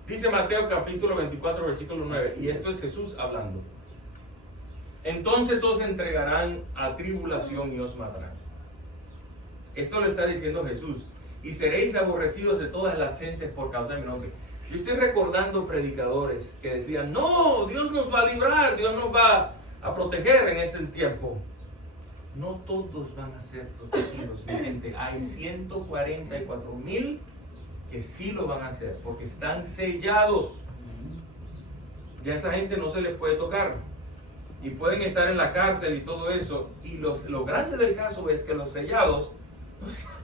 Dice Mateo capítulo 24 versículo 9, y esto es Jesús hablando. Entonces os entregarán a tribulación y os matarán. Esto lo está diciendo Jesús. Y seréis aborrecidos de todas las gentes por causa de mi nombre. Yo estoy recordando predicadores que decían, no, Dios nos va a librar, Dios nos va a proteger en ese tiempo. No todos van a ser protegidos, mi gente. Hay 144,000 que sí lo van a hacer porque están sellados. Ya esa gente no se les puede tocar. Y pueden estar en la cárcel y todo eso. Y lo grande del caso es que los sellados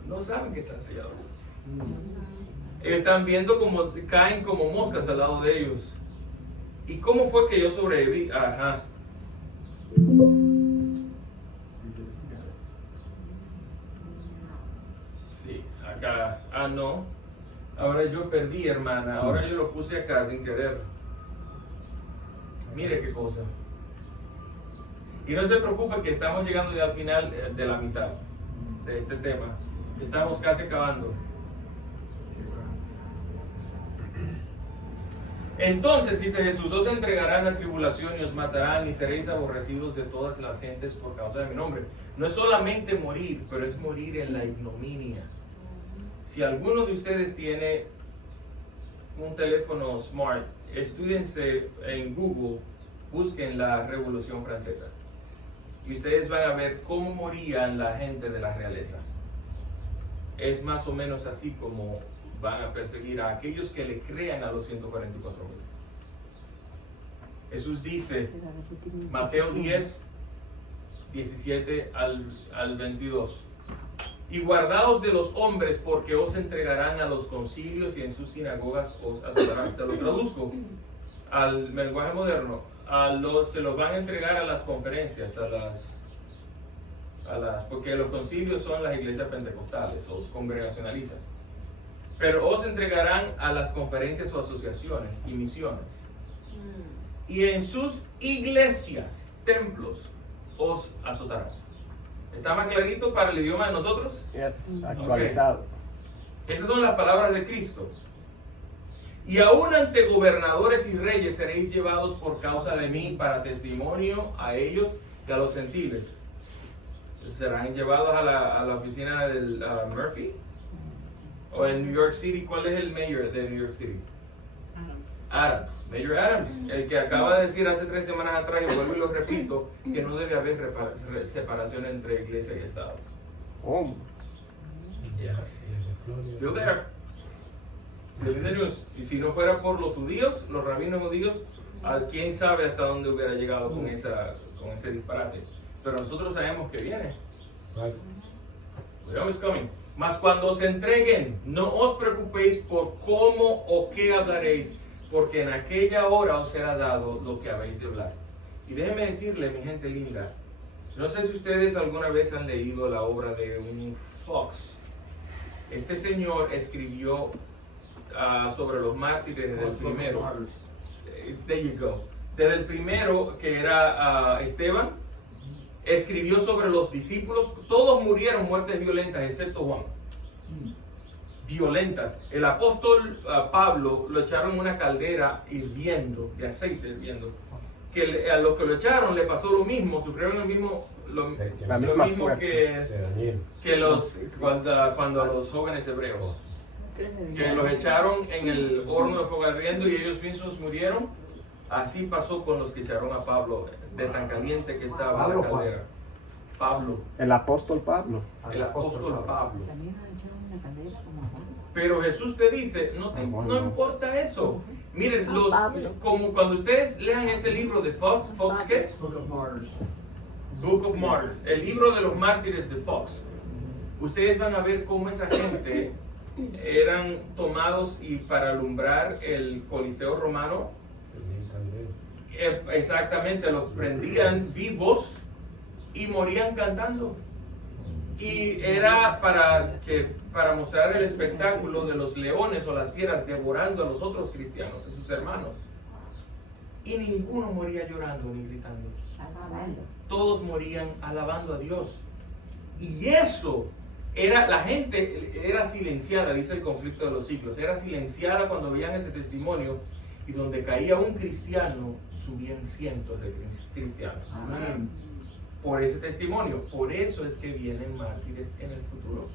no saben que están sellados. Ellos están viendo como caen como moscas al lado de ellos. ¿Y cómo fue que yo sobreviví? Ajá. Sí, acá. Ah, no. Ahora yo perdí, hermana. Ahora yo lo puse acá sin querer. Mire qué cosa. Y no se preocupe que estamos llegando ya al final de la mitad de este tema. Estamos casi acabando. Entonces, dice Jesús, os entregarán a tribulación y os matarán y seréis aborrecidos de todas las gentes por causa de mi nombre. No es solamente morir, pero es morir en la ignominia. Si alguno de ustedes tiene un teléfono smart, estúdiense en Google, busquen la Revolución Francesa. Y ustedes van a ver cómo morían la gente de la realeza. Es más o menos así como van a perseguir a aquellos que le crean a los 144,000. Jesús dice, Mateo 10, 17 al 22. Y guardaos de los hombres, porque os entregarán a los concilios y en sus sinagogas os azotarán. Se lo traduzco al lenguaje moderno. Se los van a entregar a las conferencias, porque los concilios son las iglesias pentecostales o congregacionalistas. Pero os entregarán a las conferencias o asociaciones y misiones. Y en sus iglesias, templos, os azotarán. ¿Está más clarito para el idioma de nosotros? Yes, actualizado. Okay. Esas son las palabras de Cristo. Y aún ante gobernadores y reyes seréis llevados por causa de mí para testimonio a ellos y a los gentiles. Serán llevados a la oficina del Murphy. O en New York City, ¿cuál es el mayor de New York City? Adams. Mayor Adams, el que acaba de decir hace 3 semanas atrás, y vuelvo y lo repito, que no debe haber separación entre iglesia y Estado. Oh. Yes. Still there. Still in the news. Y si no fuera por los judíos, los rabinos judíos, quién sabe hasta dónde hubiera llegado con ese disparate. Pero nosotros sabemos que viene. Right. We know it's coming. Mas cuando os entreguen, no os preocupéis por cómo o qué hablaréis, porque en aquella hora os será dado lo que habéis de hablar. Y déjenme decirle, mi gente linda, no sé si ustedes alguna vez han leído la obra de un Fox. Este señor escribió sobre los mártires desde el primero. There you go. Desde el primero, que era Esteban, escribió sobre los discípulos. Todos murieron muertes violentas, excepto Juan. Violentas. El apóstol Pablo lo echaron en una caldera hirviendo, de aceite hirviendo. Que a los que lo echaron le pasó lo mismo, sufrieron lo mismo que cuando a los jóvenes hebreos. Que los echaron en el horno de fuego ardiendo y ellos mismos murieron. Así pasó con los que echaron a Pablo, de tan caliente que estaba la caldera. Pablo. El apóstol Pablo. El apóstol Pablo. Pero Jesús te dice, no importa eso. Miren, como cuando ustedes lean ese libro de Fox, ¿qué? Book of Martyrs. Book of Martyrs, el libro de los mártires de Fox. Ustedes van a ver cómo esa gente eran tomados y para alumbrar el Coliseo Romano. Exactamente, los prendían vivos y morían cantando. Y era para mostrar el espectáculo de los leones o las fieras devorando a los otros cristianos, a sus hermanos. Y ninguno moría llorando ni gritando. Todos morían alabando a Dios. Y eso era, la gente era silenciada, dice el conflicto de los siglos, era silenciada cuando veían ese testimonio, y donde caía un cristiano, subían cientos de cristianos. Amén. Por ese testimonio. Por eso es que vienen mártires en el futuro.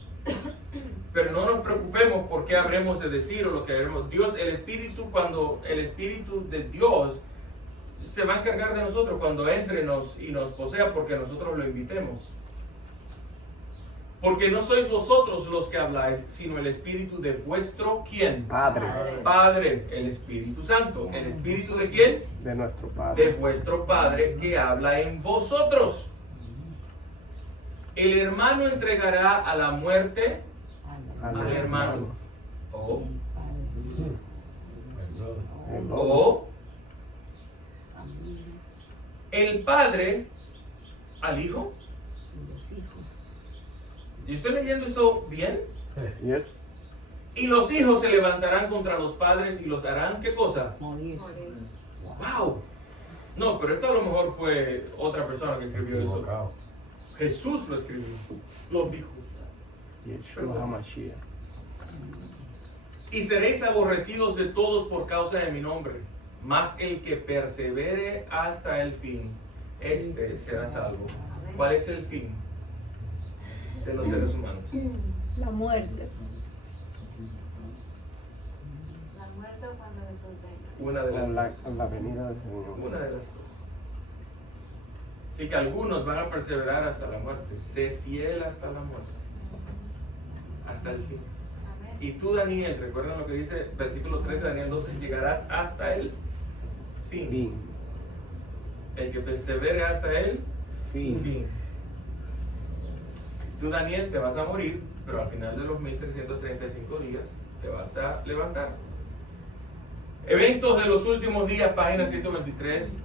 Pero no nos preocupemos por qué habremos de decir o lo que haremos. Dios, el Espíritu, cuando el Espíritu de Dios se va a encargar de nosotros cuando entre y nos posea, porque nosotros lo invitemos. Porque no sois vosotros los que habláis, sino el Espíritu de vuestro ¿quién? Padre. Padre, el Espíritu Santo. ¿El Espíritu de quién? De nuestro De Padre. vuestro Padre que habla en vosotros. El hermano entregará a la muerte al hermano. O el padre al hijo. ¿Y estoy leyendo esto bien? Yes. Y los hijos se levantarán contra los padres y los harán, ¿qué cosa? Morir. ¡Wow! No, pero esto a lo mejor fue otra persona que escribió eso. Jesús lo escribió, lo dijo. Yeshua HaMashiach. Y seréis aborrecidos de todos por causa de mi nombre, mas el que persevere hasta el fin, este será salvo. ¿Cuál es el fin de los seres humanos? La muerte. La muerte o cuando Jesús venga. Una de Con las dos. la venida del Señor. Una de las dos. Así que algunos van a perseverar hasta la muerte. Sé fiel hasta la muerte. Hasta el fin. Amén. Y tú, Daniel, recuerden lo que dice versículo 13 de Daniel 12, llegarás hasta el fin. Fin. El que persevere hasta el Fin. fin. Tú, Daniel, te vas a morir, pero al final de los 1335 días te vas a levantar. Eventos de los últimos días, página 123,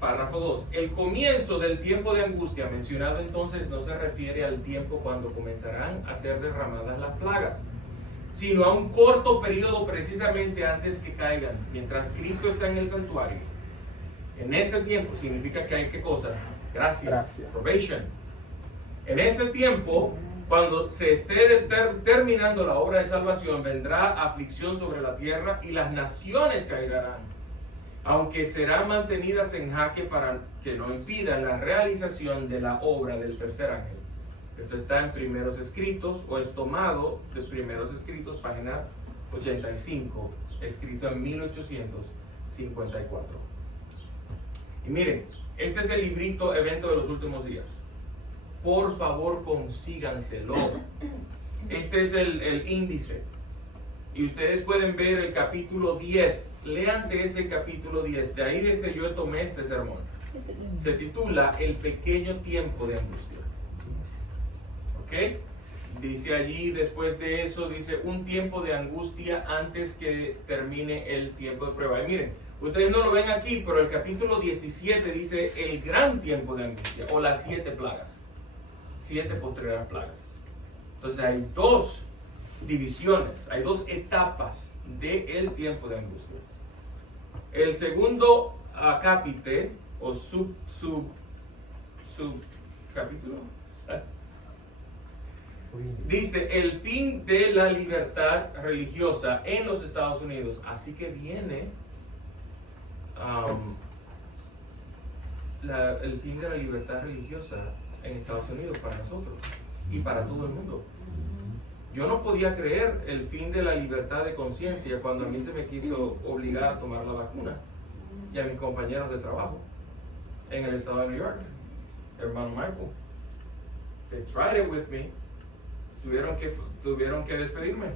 párrafo 2. El comienzo del tiempo de angustia mencionado entonces no se refiere al tiempo cuando comenzarán a ser derramadas las plagas, sino a un corto periodo precisamente antes que caigan, mientras Cristo está en el santuario. En ese tiempo significa que hay ¿qué cosa? Gracia. Probation. En ese tiempo, cuando se esté terminando la obra de salvación, vendrá aflicción sobre la tierra y las naciones se airarán, aunque serán mantenidas en jaque para que no impidan la realización de la obra del tercer ángel. Esto está en Primeros Escritos, o es tomado de Primeros Escritos, página 85, escrito en 1854. Y miren, este es el librito Evento de los Últimos Días. Por favor, consíganselo. Este es el índice. Y ustedes pueden ver el capítulo 10. Léanse ese capítulo 10. De ahí desde yo tomé este sermón. Se titula El pequeño tiempo de angustia. ¿Ok? Dice allí, después de eso, dice un tiempo de angustia antes que termine el tiempo de prueba. Y miren, ustedes no lo ven aquí, pero el capítulo 17 dice el gran tiempo de angustia, o las 7 plagas. 7 postreras plagas. Entonces hay dos divisiones, hay dos etapas del tiempo de angustia. El segundo capítulo o subcapítulo dice el fin de la libertad religiosa en los Estados Unidos. Así que viene el fin de la libertad religiosa en Estados Unidos para nosotros y para todo el mundo. Yo no podía creer el fin de la libertad de conciencia cuando a mí se me quiso obligar a tomar la vacuna, y a mis compañeros de trabajo en el estado de New York, hermano Michael. They tried it with me. Tuvieron que despedirme.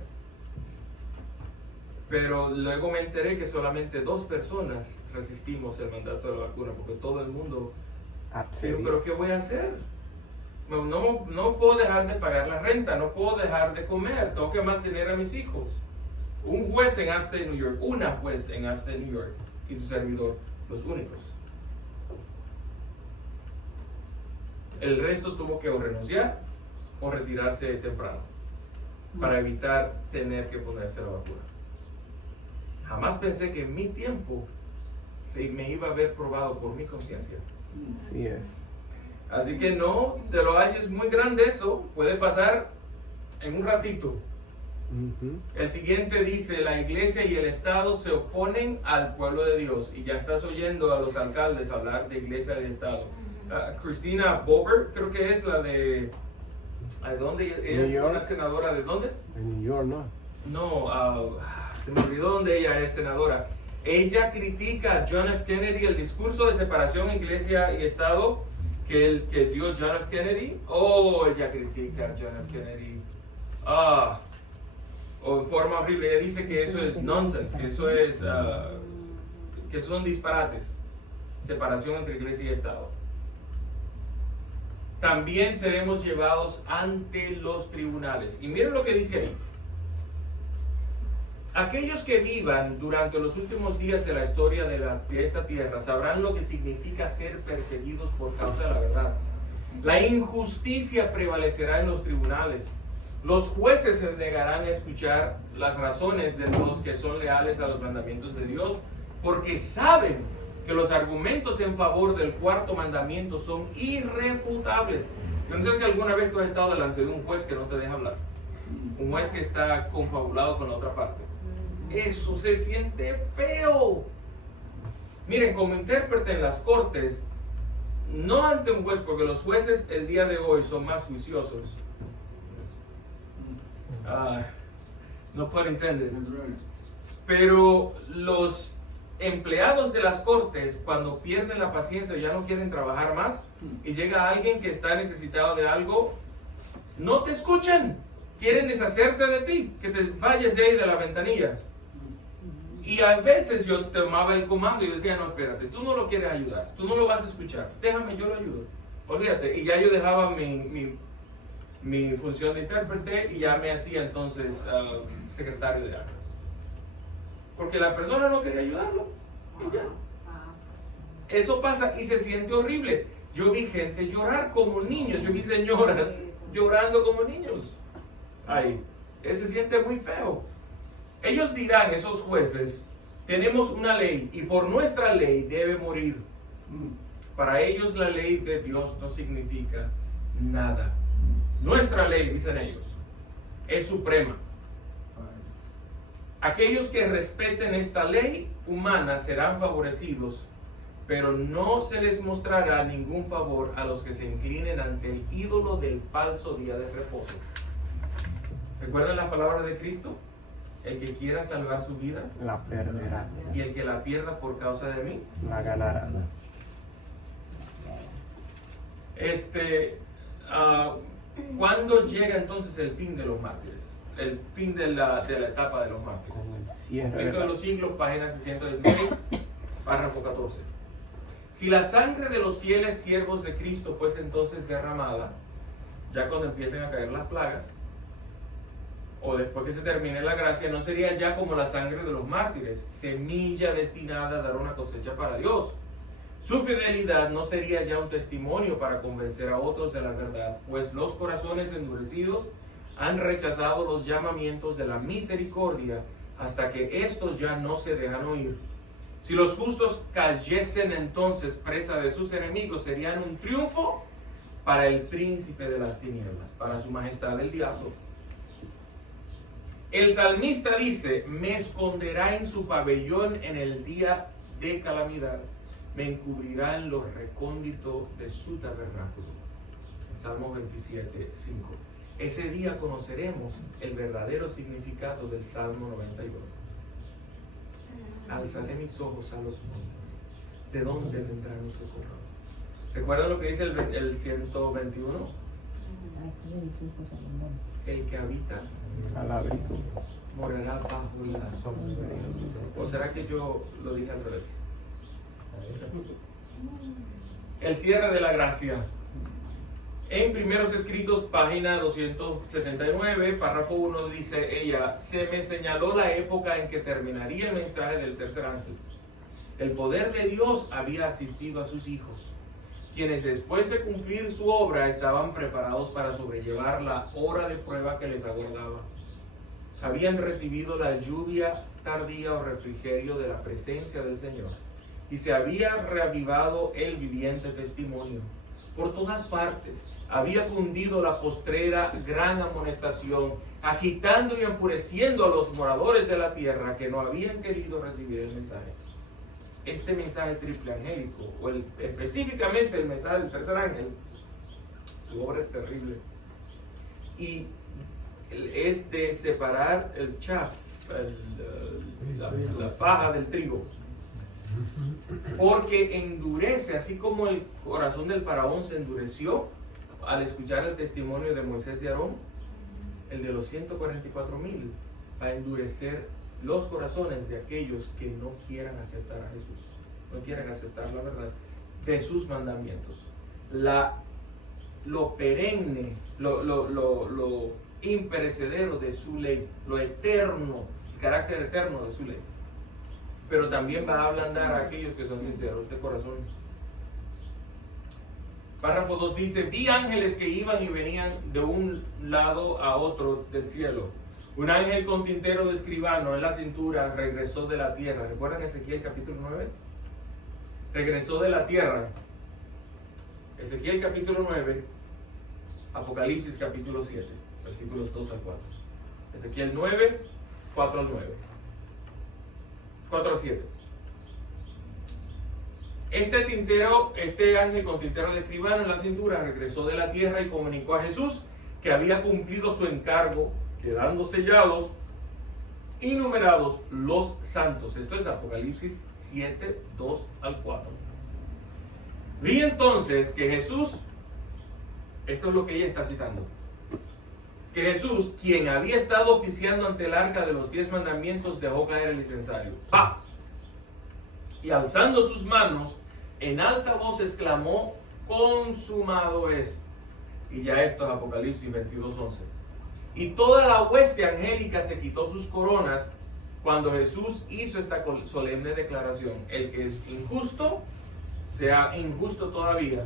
Pero luego me enteré que solamente 2 personas resistimos el mandato de la vacuna, porque todo el mundo dijo, pero ¿qué voy a hacer? No puedo dejar de pagar la renta, no puedo dejar de comer, tengo que mantener a mis hijos. Un juez en Upstate New York, una juez en Upstate New York y su servidor, los únicos. El resto tuvo que o renunciar o retirarse temprano para evitar tener que ponerse la vacuna. Jamás pensé que en mi tiempo me iba a haber probado por mi conciencia. Así es. Así que no te lo halles muy grande eso, puede pasar en un ratito. Ujú. El siguiente dice, la iglesia y el Estado se oponen al pueblo de Dios. Y ya estás oyendo a los alcaldes hablar de iglesia y Estado. Christina Bober, creo que es la de... ¿A dónde? Ella New es York. una senadora, ¿de dónde? En New York, ¿no? No, se me olvidó dónde ella es senadora. Ella critica a John F. Kennedy, el discurso de separación iglesia y Estado que dio John F. Kennedy. Oh, ella critica a John F. Kennedy. En forma horrible. Ella dice que eso es nonsense, que eso es, que son disparates. Separación entre iglesia y Estado. También seremos llevados ante los tribunales. Y miren lo que dice ahí. Aquellos que vivan durante los últimos días de la historia de esta tierra sabrán lo que significa ser perseguidos por causa de la verdad. La injusticia prevalecerá en los tribunales. Los jueces se negarán a escuchar las razones de los que son leales a los mandamientos de Dios, porque saben que los argumentos en favor del cuarto mandamiento son irrefutables. Yo no sé si alguna vez tú has estado delante de un juez que no te deja hablar. Un juez que está confabulado con la otra parte. Eso se siente feo. Miren, como intérprete en las cortes, no ante un juez, porque los jueces el día de hoy son más juiciosos. No puedo entender. Pero los empleados de las cortes, cuando pierden la paciencia y ya no quieren trabajar más, y llega alguien que está necesitado de algo, no te escuchan. Quieren deshacerse de ti, que te vayas de ahí de la ventanilla. Y a veces yo tomaba el comando y decía, no, espérate, tú no lo quieres ayudar, tú no lo vas a escuchar, déjame, yo lo ayudo. Olvídate. Y ya yo dejaba mi función de intérprete y ya me hacía entonces secretario de actas. Porque la persona no quería ayudarlo. Y ya. Eso pasa y se siente horrible. Yo vi gente llorar como niños, yo vi señoras llorando como niños. Ay, se siente muy feo. Ellos dirán, esos jueces, tenemos una ley y por nuestra ley debe morir. Para ellos la ley de Dios no significa nada. Nuestra ley, dicen ellos, es suprema. Aquellos que respeten esta ley humana serán favorecidos, pero no se les mostrará ningún favor a los que se inclinen ante el ídolo del falso día de reposo. ¿Recuerdan las palabras de Cristo? El que quiera salvar su vida La perderá. y el que la pierda por causa de mí. La ganará. ¿Cuándo llega entonces el fin de los mártires? El fin de la etapa de los mártires. Con el cierre Libro de los siglos, página 616, párrafo 14. Si la sangre de los fieles siervos de Cristo fuese entonces derramada, ya cuando empiecen a caer las plagas, o después que se termine la gracia, no sería ya como la sangre de los mártires, semilla destinada a dar una cosecha para Dios. Su fidelidad no sería ya un testimonio para convencer a otros de la verdad, pues los corazones endurecidos han rechazado los llamamientos de la misericordia hasta que estos ya no se dejan oír. Si los justos cayesen entonces presa de sus enemigos, serían un triunfo para el príncipe de las tinieblas, para su majestad el diablo. El salmista dice, me esconderá en su pabellón en el día de calamidad, me encubrirá en lo recóndito de su tabernáculo. Salmo 27, 5. Ese día conoceremos el verdadero significado del Salmo 91. Alzaré mis ojos a los montes. ¿De dónde vendrá mi socorro? ¿Recuerdan lo que dice el 121? El que habita al abrigo. morará bajo la sombra. ¿O será que yo lo dije al revés? El cierre de la gracia. En Primeros Escritos, página 279, párrafo 1, dice ella, se me señaló la época en que terminaría el mensaje del tercer ángel. El poder de Dios había asistido a sus hijos. quienes después de cumplir su obra estaban preparados para sobrellevar la hora de prueba que les aguardaba. Habían recibido la lluvia tardía o refrigerio de la presencia del Señor, y se había reavivado el viviente testimonio. Por todas partes había cundido la postrera gran amonestación, agitando y enfureciendo a los moradores de la tierra que no habían querido recibir el mensaje. Este mensaje triple angélico, o específicamente el mensaje del tercer ángel, su obra es terrible, y es de separar el chaff, la paja del trigo, porque endurece, así como el corazón del faraón se endureció al escuchar el testimonio de Moisés y Aarón, el de los 144,000 va a endurecer los corazones de aquellos que no quieran aceptar a Jesús, no quieran aceptar la verdad de sus mandamientos. Lo perenne, lo imperecedero de su ley, lo eterno, el carácter eterno de su ley. Pero también va a ablandar a aquellos que son sinceros de corazón. Párrafo 2 dice: vi ángeles que iban y venían de un lado a otro del cielo. Un ángel con tintero de escribano en la cintura regresó de la tierra. ¿Recuerdan Ezequiel capítulo 9? Regresó de la tierra. Ezequiel capítulo 9, Apocalipsis capítulo 7, versículos 2 al 4. Ezequiel 9, 4 al 9. 4 al 7. Este ángel con tintero de escribano en la cintura regresó de la tierra y comunicó a Jesús que había cumplido su encargo, quedando sellados y numerados los santos. Esto es Apocalipsis 7, 2 al 4. Vi entonces que Jesús, esto es lo que ella está citando, que Jesús, quien había estado oficiando ante el arca de los 10 mandamientos, dejó caer el incensario. ¡Pah! Y alzando sus manos, en alta voz exclamó: consumado es. Y ya esto es Apocalipsis 22:11. Y toda la hueste angélica se quitó sus coronas cuando Jesús hizo esta solemne declaración: el que es injusto, sea injusto todavía,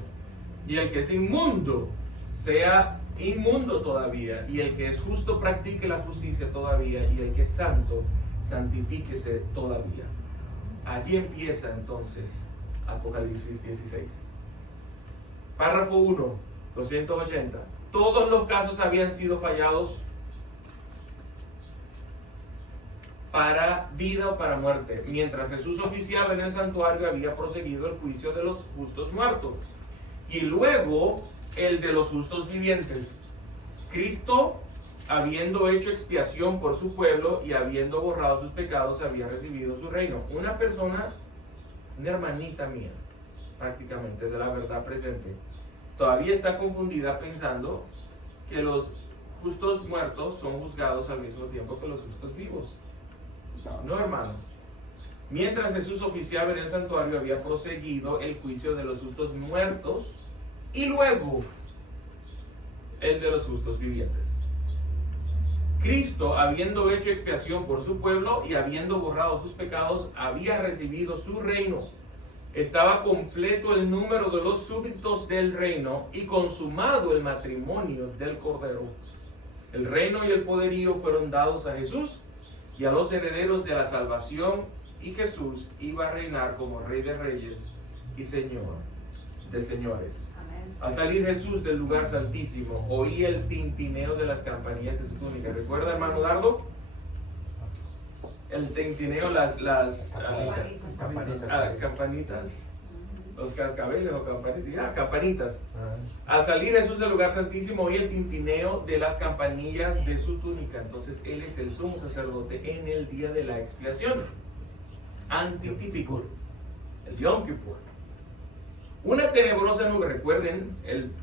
y el que es inmundo, sea inmundo todavía, y el que es justo practique la justicia todavía, y el que es santo, santifíquese todavía. Allí empieza entonces Apocalipsis 16. Párrafo 1, 280. Todos los casos habían sido fallados para vida o para muerte. Mientras Jesús oficiaba en el santuario, había proseguido el juicio de los justos muertos y luego el de los justos vivientes. Cristo, habiendo hecho expiación por su pueblo y habiendo borrado sus pecados, había recibido su reino. Una persona, una hermanita mía, prácticamente de la verdad presente, todavía está confundida pensando que los justos muertos son juzgados al mismo tiempo que los justos vivos. No, hermano. Mientras Jesús oficiaba en el santuario, había proseguido el juicio de los justos muertos y luego el de los justos vivientes. Cristo, habiendo hecho expiación por su pueblo y habiendo borrado sus pecados, había recibido su reino. Estaba completo el número de los súbditos del reino y consumado el matrimonio del Cordero. El reino y el poderío fueron dados a Jesús y a los herederos de la salvación, y Jesús iba a reinar como Rey de Reyes y Señor de Señores. Al salir Jesús del lugar santísimo, oía el tintineo de las campanillas de su túnica. ¿Recuerda, hermano Dardo? El tintineo, las campanitas, los cascabeles o campanitas, campanitas. Al salir Jesús del lugar santísimo, oía el tintineo de las campanillas de su túnica. Entonces Él es el sumo sacerdote en el día de la expiación, antitípico, el Yom Kippur. Una tenebrosa nube, recuerden,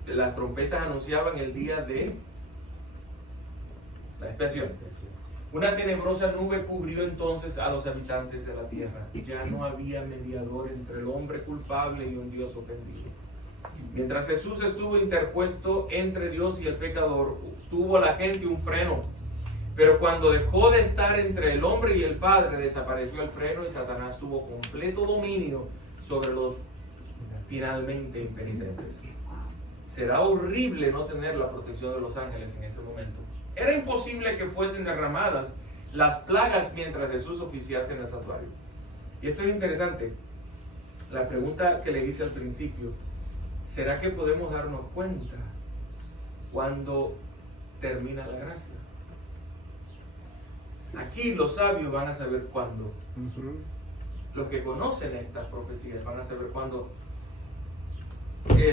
las trompetas anunciaban el día de la expiación. Una tenebrosa nube cubrió entonces a los habitantes de la tierra. Ya no había mediador entre el hombre culpable y un Dios ofendido. Mientras Jesús estuvo interpuesto entre Dios y el pecador, tuvo la gente un freno. Pero cuando dejó de estar entre el hombre y el Padre, desapareció el freno y Satanás tuvo completo dominio sobre los finalmente impenitentes. Será horrible no tener la protección de los ángeles en ese momento. Era imposible que fuesen derramadas las plagas mientras Jesús oficiase en el santuario. Y esto es interesante. La pregunta que le hice al principio, ¿será que podemos darnos cuenta cuando termina la gracia? Aquí los sabios van a saber cuándo. Los que conocen estas profecías van a saber cuándo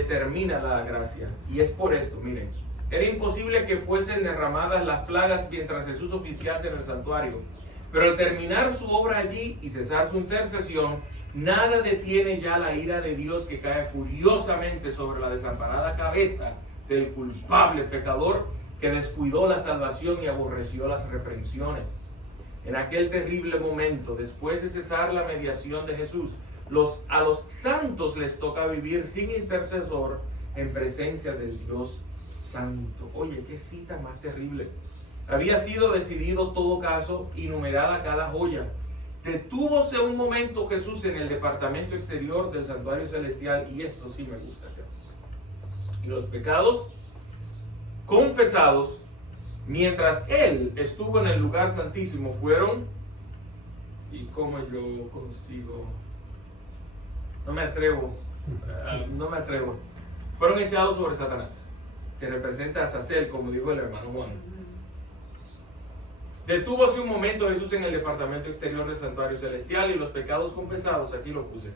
termina la gracia. Y es por esto, miren. Era imposible que fuesen derramadas las plagas mientras Jesús oficiase en el santuario. Pero al terminar su obra allí y cesar su intercesión, nada detiene ya la ira de Dios que cae furiosamente sobre la desamparada cabeza del culpable pecador que descuidó la salvación y aborreció las reprensiones. En aquel terrible momento, después de cesar la mediación de Jesús, a los santos les toca vivir sin intercesor en presencia del Dios Santo. Oye, qué cita más terrible. Había sido decidido todo caso y numerada cada joya. Detúvose un momento Jesús en el departamento exterior del santuario celestial, y esto sí me gusta. Y los pecados confesados mientras Él estuvo en el lugar santísimo fueron, y como yo consigo, no me atrevo, fueron echados sobre Satanás, que representa a Azazel, como dijo el hermano Juan. Detúvose un momento Jesús en el departamento exterior del santuario celestial, y los pecados confesados, aquí lo puse,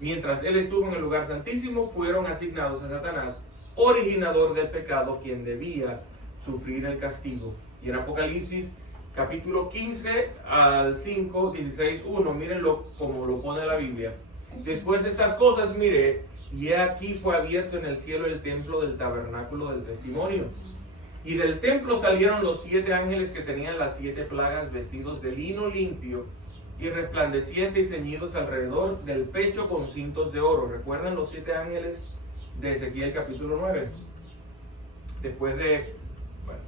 mientras Él estuvo en el lugar santísimo, fueron asignados a Satanás, originador del pecado, quien debía sufrir el castigo. Y en Apocalipsis capítulo 15 al 5, 16, 1, mírenlo como lo pone la Biblia. Después de estas cosas miré, y he aquí fue abierto en el cielo el templo del tabernáculo del testimonio. Y del templo salieron los 7 ángeles que tenían las 7 plagas, vestidos de lino limpio y resplandeciente, y ceñidos alrededor del pecho con cintos de oro. ¿Recuerdan los 7 ángeles de Ezequiel capítulo 9? Después de... Bueno.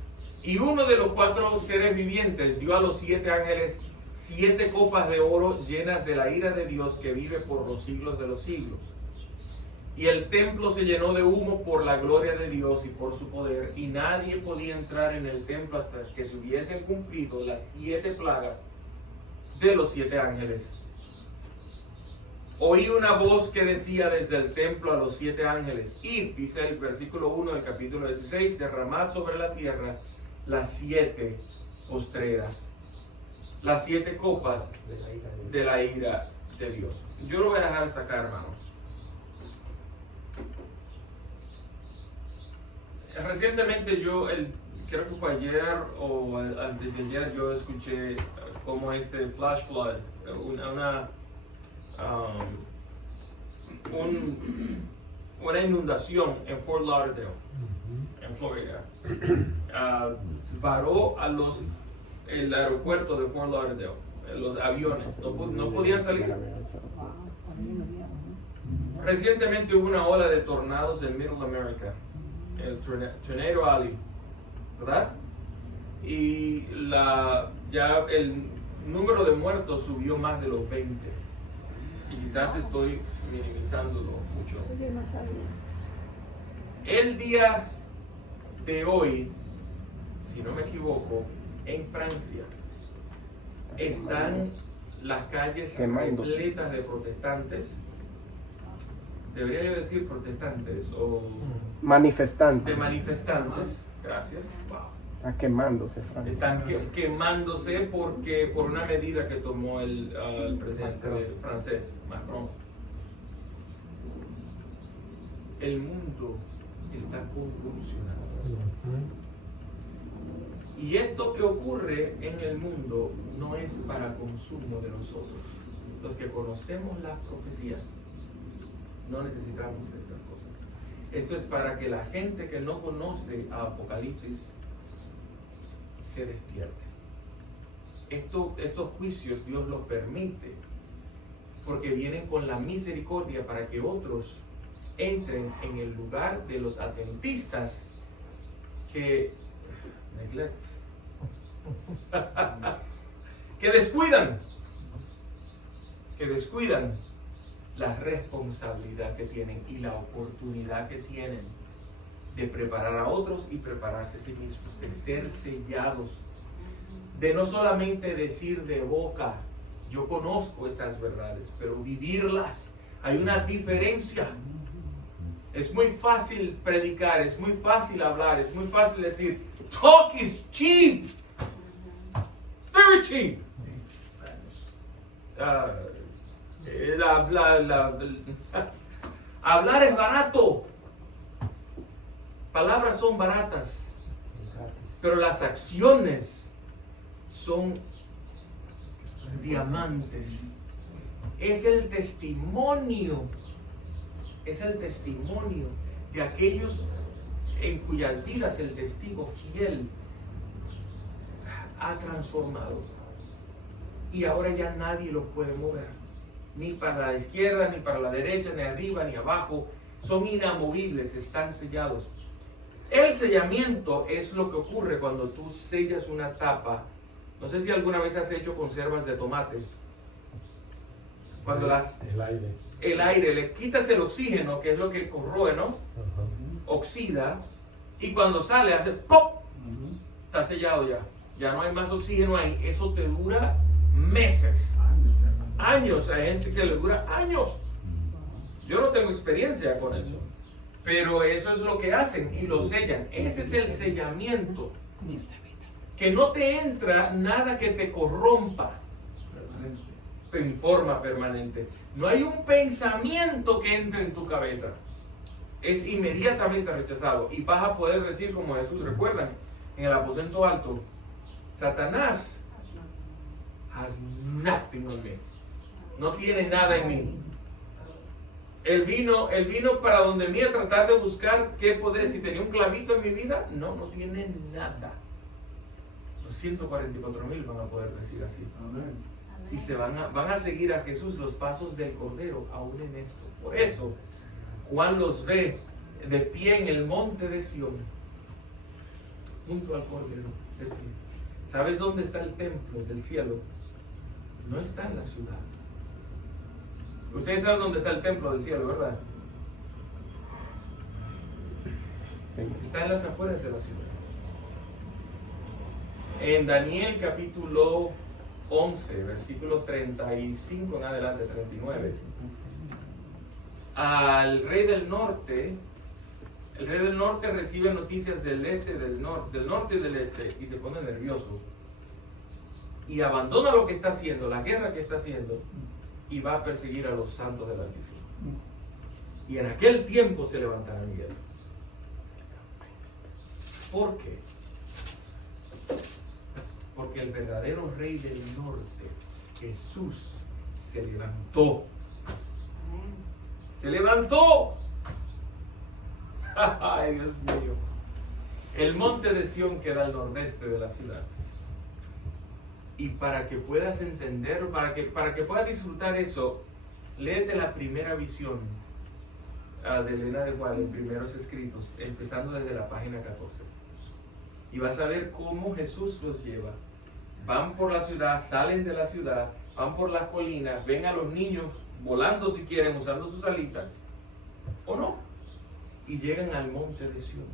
Y uno de los 4 seres vivientes dio a los 7 ángeles 7 copas de oro llenas de la ira de Dios que vive por los siglos de los siglos. Y el templo se llenó de humo por la gloria de Dios y por su poder, y nadie podía entrar en el templo hasta que se hubiesen cumplido las 7 plagas de los 7 ángeles. Oí una voz que decía desde el templo a los 7 ángeles: id, dice el versículo 1 del capítulo 16, derramad sobre la tierra las 7 postreras, las 7 copas de la ira de Dios. Yo lo voy a dejar hasta acá, hermanos. Recientemente creo que fue ayer o antes de ayer, yo escuché como flash flood, una inundación en Fort Lauderdale, en Florida. Varó el aeropuerto de Fort Lauderdale, los aviones, no podían salir. Recientemente hubo una ola de tornados en Middle America, el Tornado Alley, ¿verdad? Y ya el número de muertos subió más de los 20. Y quizás estoy minimizándolo mucho. Yo no sabía. El día de hoy, si no me equivoco, en Francia, están las calles repletas de protestantes. Debería yo decir protestantes o manifestantes. de manifestantes. Gracias. Wow. Está quemándose, Francia. Están quemándose por una medida que tomó el presidente francés, Macron. El mundo está convulsionado. Y esto que ocurre en el mundo no es para consumo de nosotros. Los que conocemos las profecías no necesitamos de estas cosas. Esto es para que la gente que no conoce a Apocalipsis se despierte. Estos juicios Dios los permite porque vienen con la misericordia para que otros entren en el lugar de los adventistas que que descuidan la responsabilidad que tienen y la oportunidad que tienen de preparar a otros y prepararse a sí mismos, de ser sellados, de no solamente decir de boca, yo conozco estas verdades, pero vivirlas. Hay una diferencia. Es muy fácil predicar, es muy fácil hablar, es muy fácil decir, talk is cheap, very cheap. Hablar es barato. Palabras son baratas, pero las acciones son diamantes. Es el testimonio de aquellos en cuyas vidas el testigo fiel ha transformado. Y ahora ya nadie los puede mover, ni para la izquierda, ni para la derecha, ni arriba, ni abajo. Son inamovibles, están sellados. El sellamiento es lo que ocurre cuando tú sellas una tapa. No sé si alguna vez has hecho conservas de tomate. Cuando el aire, le quitas el oxígeno, que es lo que corroe, ¿no? Oxida, y cuando sale hace ¡pop! Está sellado ya. Ya no hay más oxígeno ahí. Eso te dura meses, años. Hay gente que le dura años. Yo no tengo experiencia con eso, pero eso es lo que hacen y lo sellan. Ese es el sellamiento. Que no te entra nada que te corrompa en forma permanente. No hay un pensamiento que entre en tu cabeza. Es inmediatamente rechazado. Y vas a poder decir como Jesús, recuerdan, en el aposento alto, Satanás has nothing on me. No tiene nada en mí. Él vino para donde mí a tratar de buscar qué poder. Si tenía un clavito en mi vida, no tiene nada. Los 144,000 van a poder decir así. Amén. Y se van a seguir a Jesús los pasos del Cordero, aún en esto. Por eso, Juan los ve de pie en el monte de Sión, junto al Cordero, de pie. ¿Sabes dónde está el templo del cielo? No está en la ciudad. Ustedes saben dónde está el templo del cielo, ¿verdad? Está en las afueras de la ciudad. En Daniel capítulo 11, versículo 35 en adelante, 39. El rey del norte recibe noticias del este, del norte y del este, y se pone nervioso. Y abandona lo que está haciendo, la guerra que está haciendo, y va a perseguir a los santos del Altísimo. Y en aquel tiempo se levantará Miguel. ¿Por qué? Porque el verdadero rey del norte, Jesús, se levantó. ¡Se levantó! ¡Ay, Dios mío! El monte de Sión queda al nordeste de la ciudad. Y para que puedas entender, para que puedas disfrutar eso, léete la primera visión de Elena de Guadalupe, en primeros escritos, empezando desde la página 14. Y vas a ver cómo Jesús los lleva. Van por la ciudad, salen de la ciudad, van por las colinas, ven a los niños volando si quieren, usando sus alitas, o no, y llegan al monte de Sión,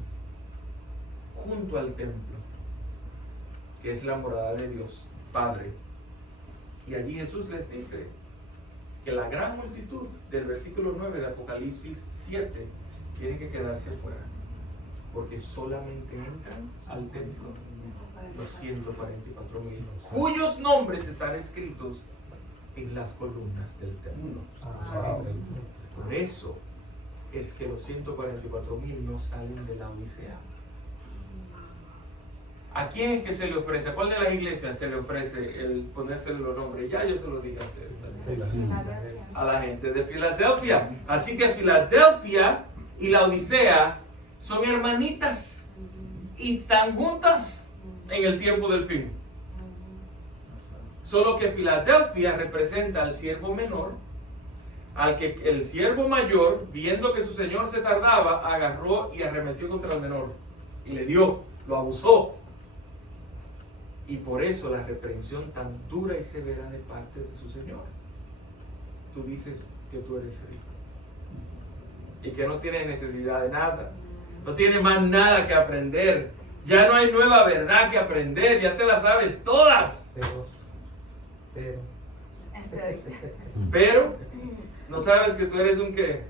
junto al templo, que es la morada de Dios Padre. Y allí Jesús les dice que la gran multitud del versículo 9 de Apocalipsis 7 tiene que quedarse afuera, porque solamente entran al templo los 144,000, cuyos nombres están escritos en las columnas del templo. Por eso es que los 144,000 no salen de la Odisea. ¿A quién es que se le ofrece? ¿A cuál de las iglesias se le ofrece el ponerse los nombres? Ya yo se lo dije a ustedes. A la gente de Filadelfia. Así que Filadelfia y la Odisea son hermanitas y están juntas en el tiempo del fin. Solo que Filadelfia representa al siervo menor, al que el siervo mayor, viendo que su señor se tardaba, agarró y arremetió contra el menor y le dio, lo abusó. Y por eso la reprensión tan dura y severa de parte de su señor. Tú dices, que tú eres rico y que no tienes necesidad de nada, no tienes más nada que aprender, ya no hay nueva verdad que aprender, ya te la sabes todas, pero no sabes que tú eres un qué,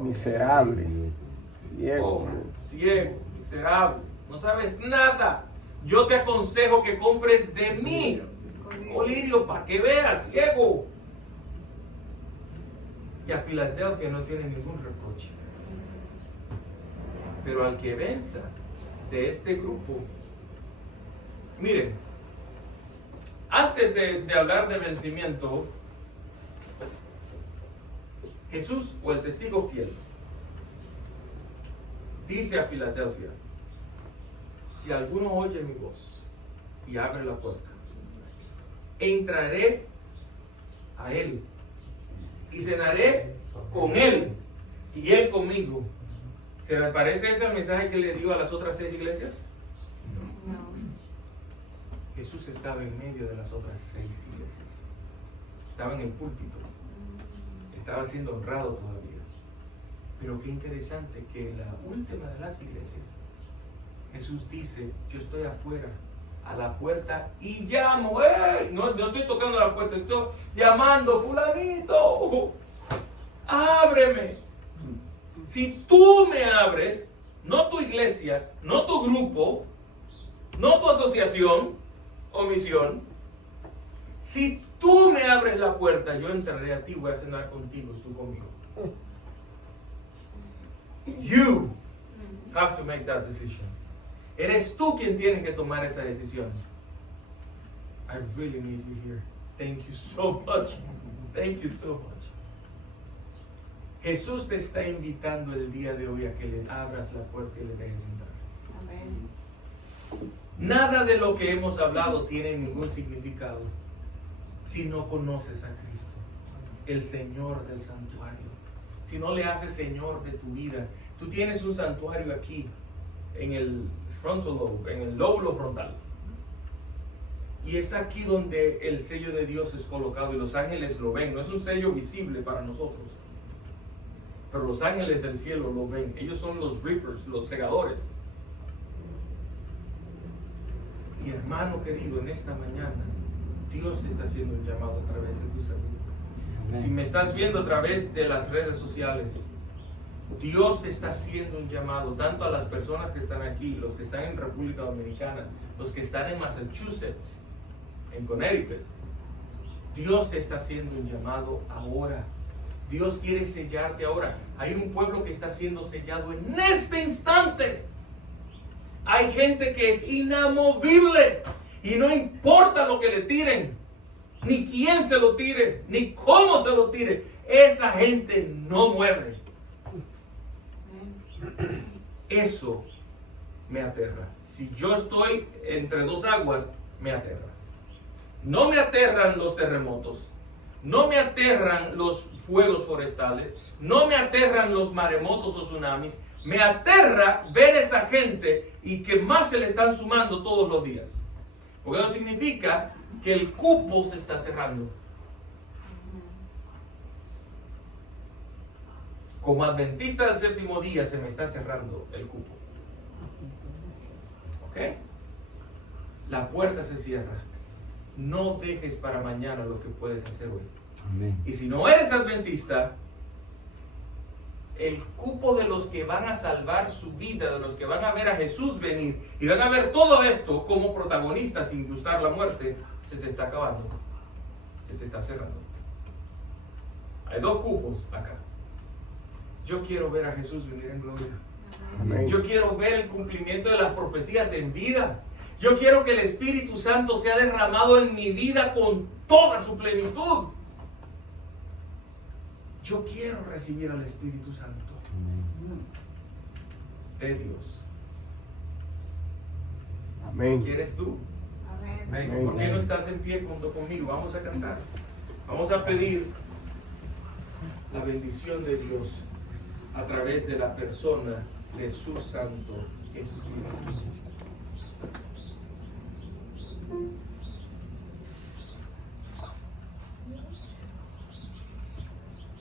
Miserable. Ciego. pobre, ciego, miserable, no sabes nada. Yo te aconsejo que compres de mí colirio para que veas, ciego. Y a Filadelfia no tiene ningún reproche. Pero al que venza de este grupo, miren, antes de hablar de vencimiento, Jesús o el testigo fiel dice a Filadelfia: si alguno oye mi voz y abre la puerta, entraré a él y cenaré con él y él conmigo. ¿Se le parece ese el mensaje que le dio a las otras 6 iglesias? No. Jesús estaba en medio de las otras 6 iglesias. Estaba en el púlpito. Estaba siendo honrado todavía. Pero qué interesante que en la última de las iglesias, Jesús dice: yo estoy afuera, a la puerta, y llamo. ¡Ey! No estoy tocando la puerta, estoy llamando: fulanito, ábreme. Si tú me abres, no tu iglesia, no tu grupo, no tu asociación o misión, si tú me abres la puerta, yo entraré a ti, voy a cenar contigo y tú conmigo. You have to make that decision. Eres tú quien tiene que tomar esa decisión. I really need you here. Thank you so much. Thank you so much. Jesús te está invitando el día de hoy a que le abras la puerta y le dejes entrar. Amén. Nada de lo que hemos hablado tiene ningún significado si no conoces a Cristo, el Señor del santuario. Si no le haces Señor de tu vida. Tú tienes un santuario aquí, en el frontal lobe, en el lóbulo frontal. Y es aquí donde el sello de Dios es colocado y los ángeles lo ven. No es un sello visible para nosotros, pero los ángeles del cielo lo ven. Ellos son los reapers, los segadores. Y hermano querido, en esta mañana, Dios te está haciendo un llamado a través de tu salud. Si me estás viendo a través de las redes sociales, Dios te está haciendo un llamado, tanto a las personas que están aquí, los que están en República Dominicana, los que están en Massachusetts, en Connecticut. Dios te está haciendo un llamado ahora. Dios quiere sellarte ahora. Hay un pueblo que está siendo sellado en este instante. Hay gente que es inamovible y no importa lo que le tiren, ni quién se lo tire, ni cómo se lo tire. Esa gente no muere. Eso me aterra. Si yo estoy entre dos aguas, me aterra. No me aterran los terremotos, no me aterran los fuegos forestales, no me aterran los maremotos o tsunamis. Me aterra ver esa gente y que más se le están sumando todos los días. Porque eso significa que el cupo se está cerrando. Como adventista del séptimo día se me está cerrando el cupo. ¿Ok? La puerta se cierra. No dejes para mañana lo que puedes hacer hoy. Amén. Y si no eres adventista, el cupo de los que van a salvar su vida, de los que van a ver a Jesús venir y van a ver todo esto como protagonistas sin gustar la muerte, se te está acabando. Se te está cerrando. Hay 2 cupos acá. Yo quiero ver a Jesús venir en gloria. Amén. Yo quiero ver el cumplimiento de las profecías en vida. Yo quiero que el Espíritu Santo sea derramado en mi vida con toda su plenitud. Yo quiero recibir al Espíritu Santo de Dios. Amén. ¿Quieres tú? Amén. ¿Por qué no estás en pie junto conmigo? Vamos a cantar. Vamos a pedir la bendición de Dios a través de la persona de su Santo Espíritu.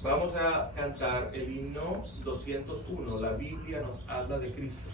Vamos a cantar el himno 201. La Biblia nos habla de Cristo.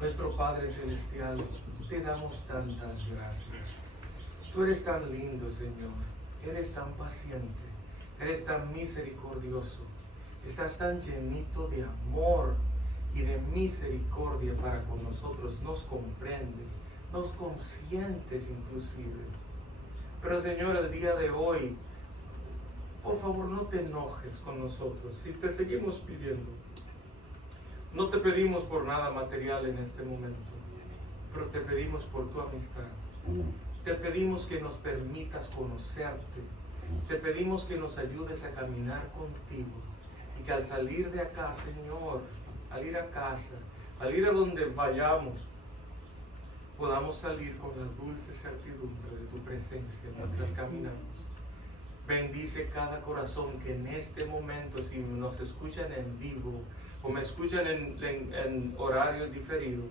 Nuestro Padre Celestial, te damos tantas gracias. Tú eres tan lindo, Señor. Eres tan paciente. Eres tan misericordioso. Estás tan llenito de amor y de misericordia para con nosotros. Nos comprendes, nos consientes inclusive. Pero Señor, el día de hoy, por favor, no te enojes con nosotros si te seguimos pidiendo. No te pedimos por nada material en este momento, pero te pedimos por tu amistad. Te pedimos que nos permitas conocerte. Te pedimos que nos ayudes a caminar contigo y que al salir de acá, Señor, al ir a casa, al ir a donde vayamos, podamos salir con la dulce certidumbre de tu presencia mientras caminamos. Bendice cada corazón que en este momento, si nos escuchan en vivo o me escuchan en horario diferido,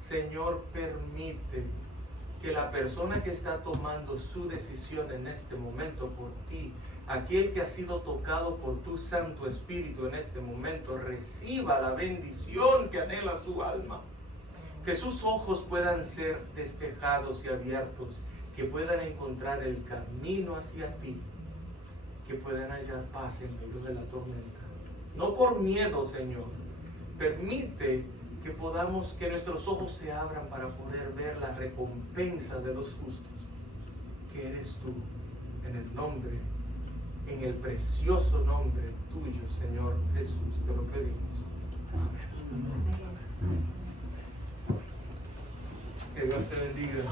Señor, permite que la persona que está tomando su decisión en este momento por ti, aquel que ha sido tocado por tu Santo Espíritu en este momento, reciba la bendición que anhela su alma. Que sus ojos puedan ser despejados y abiertos, que puedan encontrar el camino hacia ti, que puedan hallar paz en medio de la tormenta. No por miedo, Señor. Permite que nuestros ojos se abran para poder ver la recompensa de los justos, que eres tú, en el precioso nombre tuyo, Señor Jesús, te lo pedimos. Amén. Que Dios te bendiga.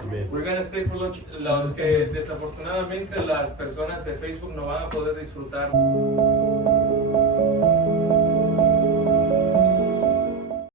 Amén. We're gonna stay for lunch. Los que desafortunadamente las personas de Facebook no van a poder disfrutar.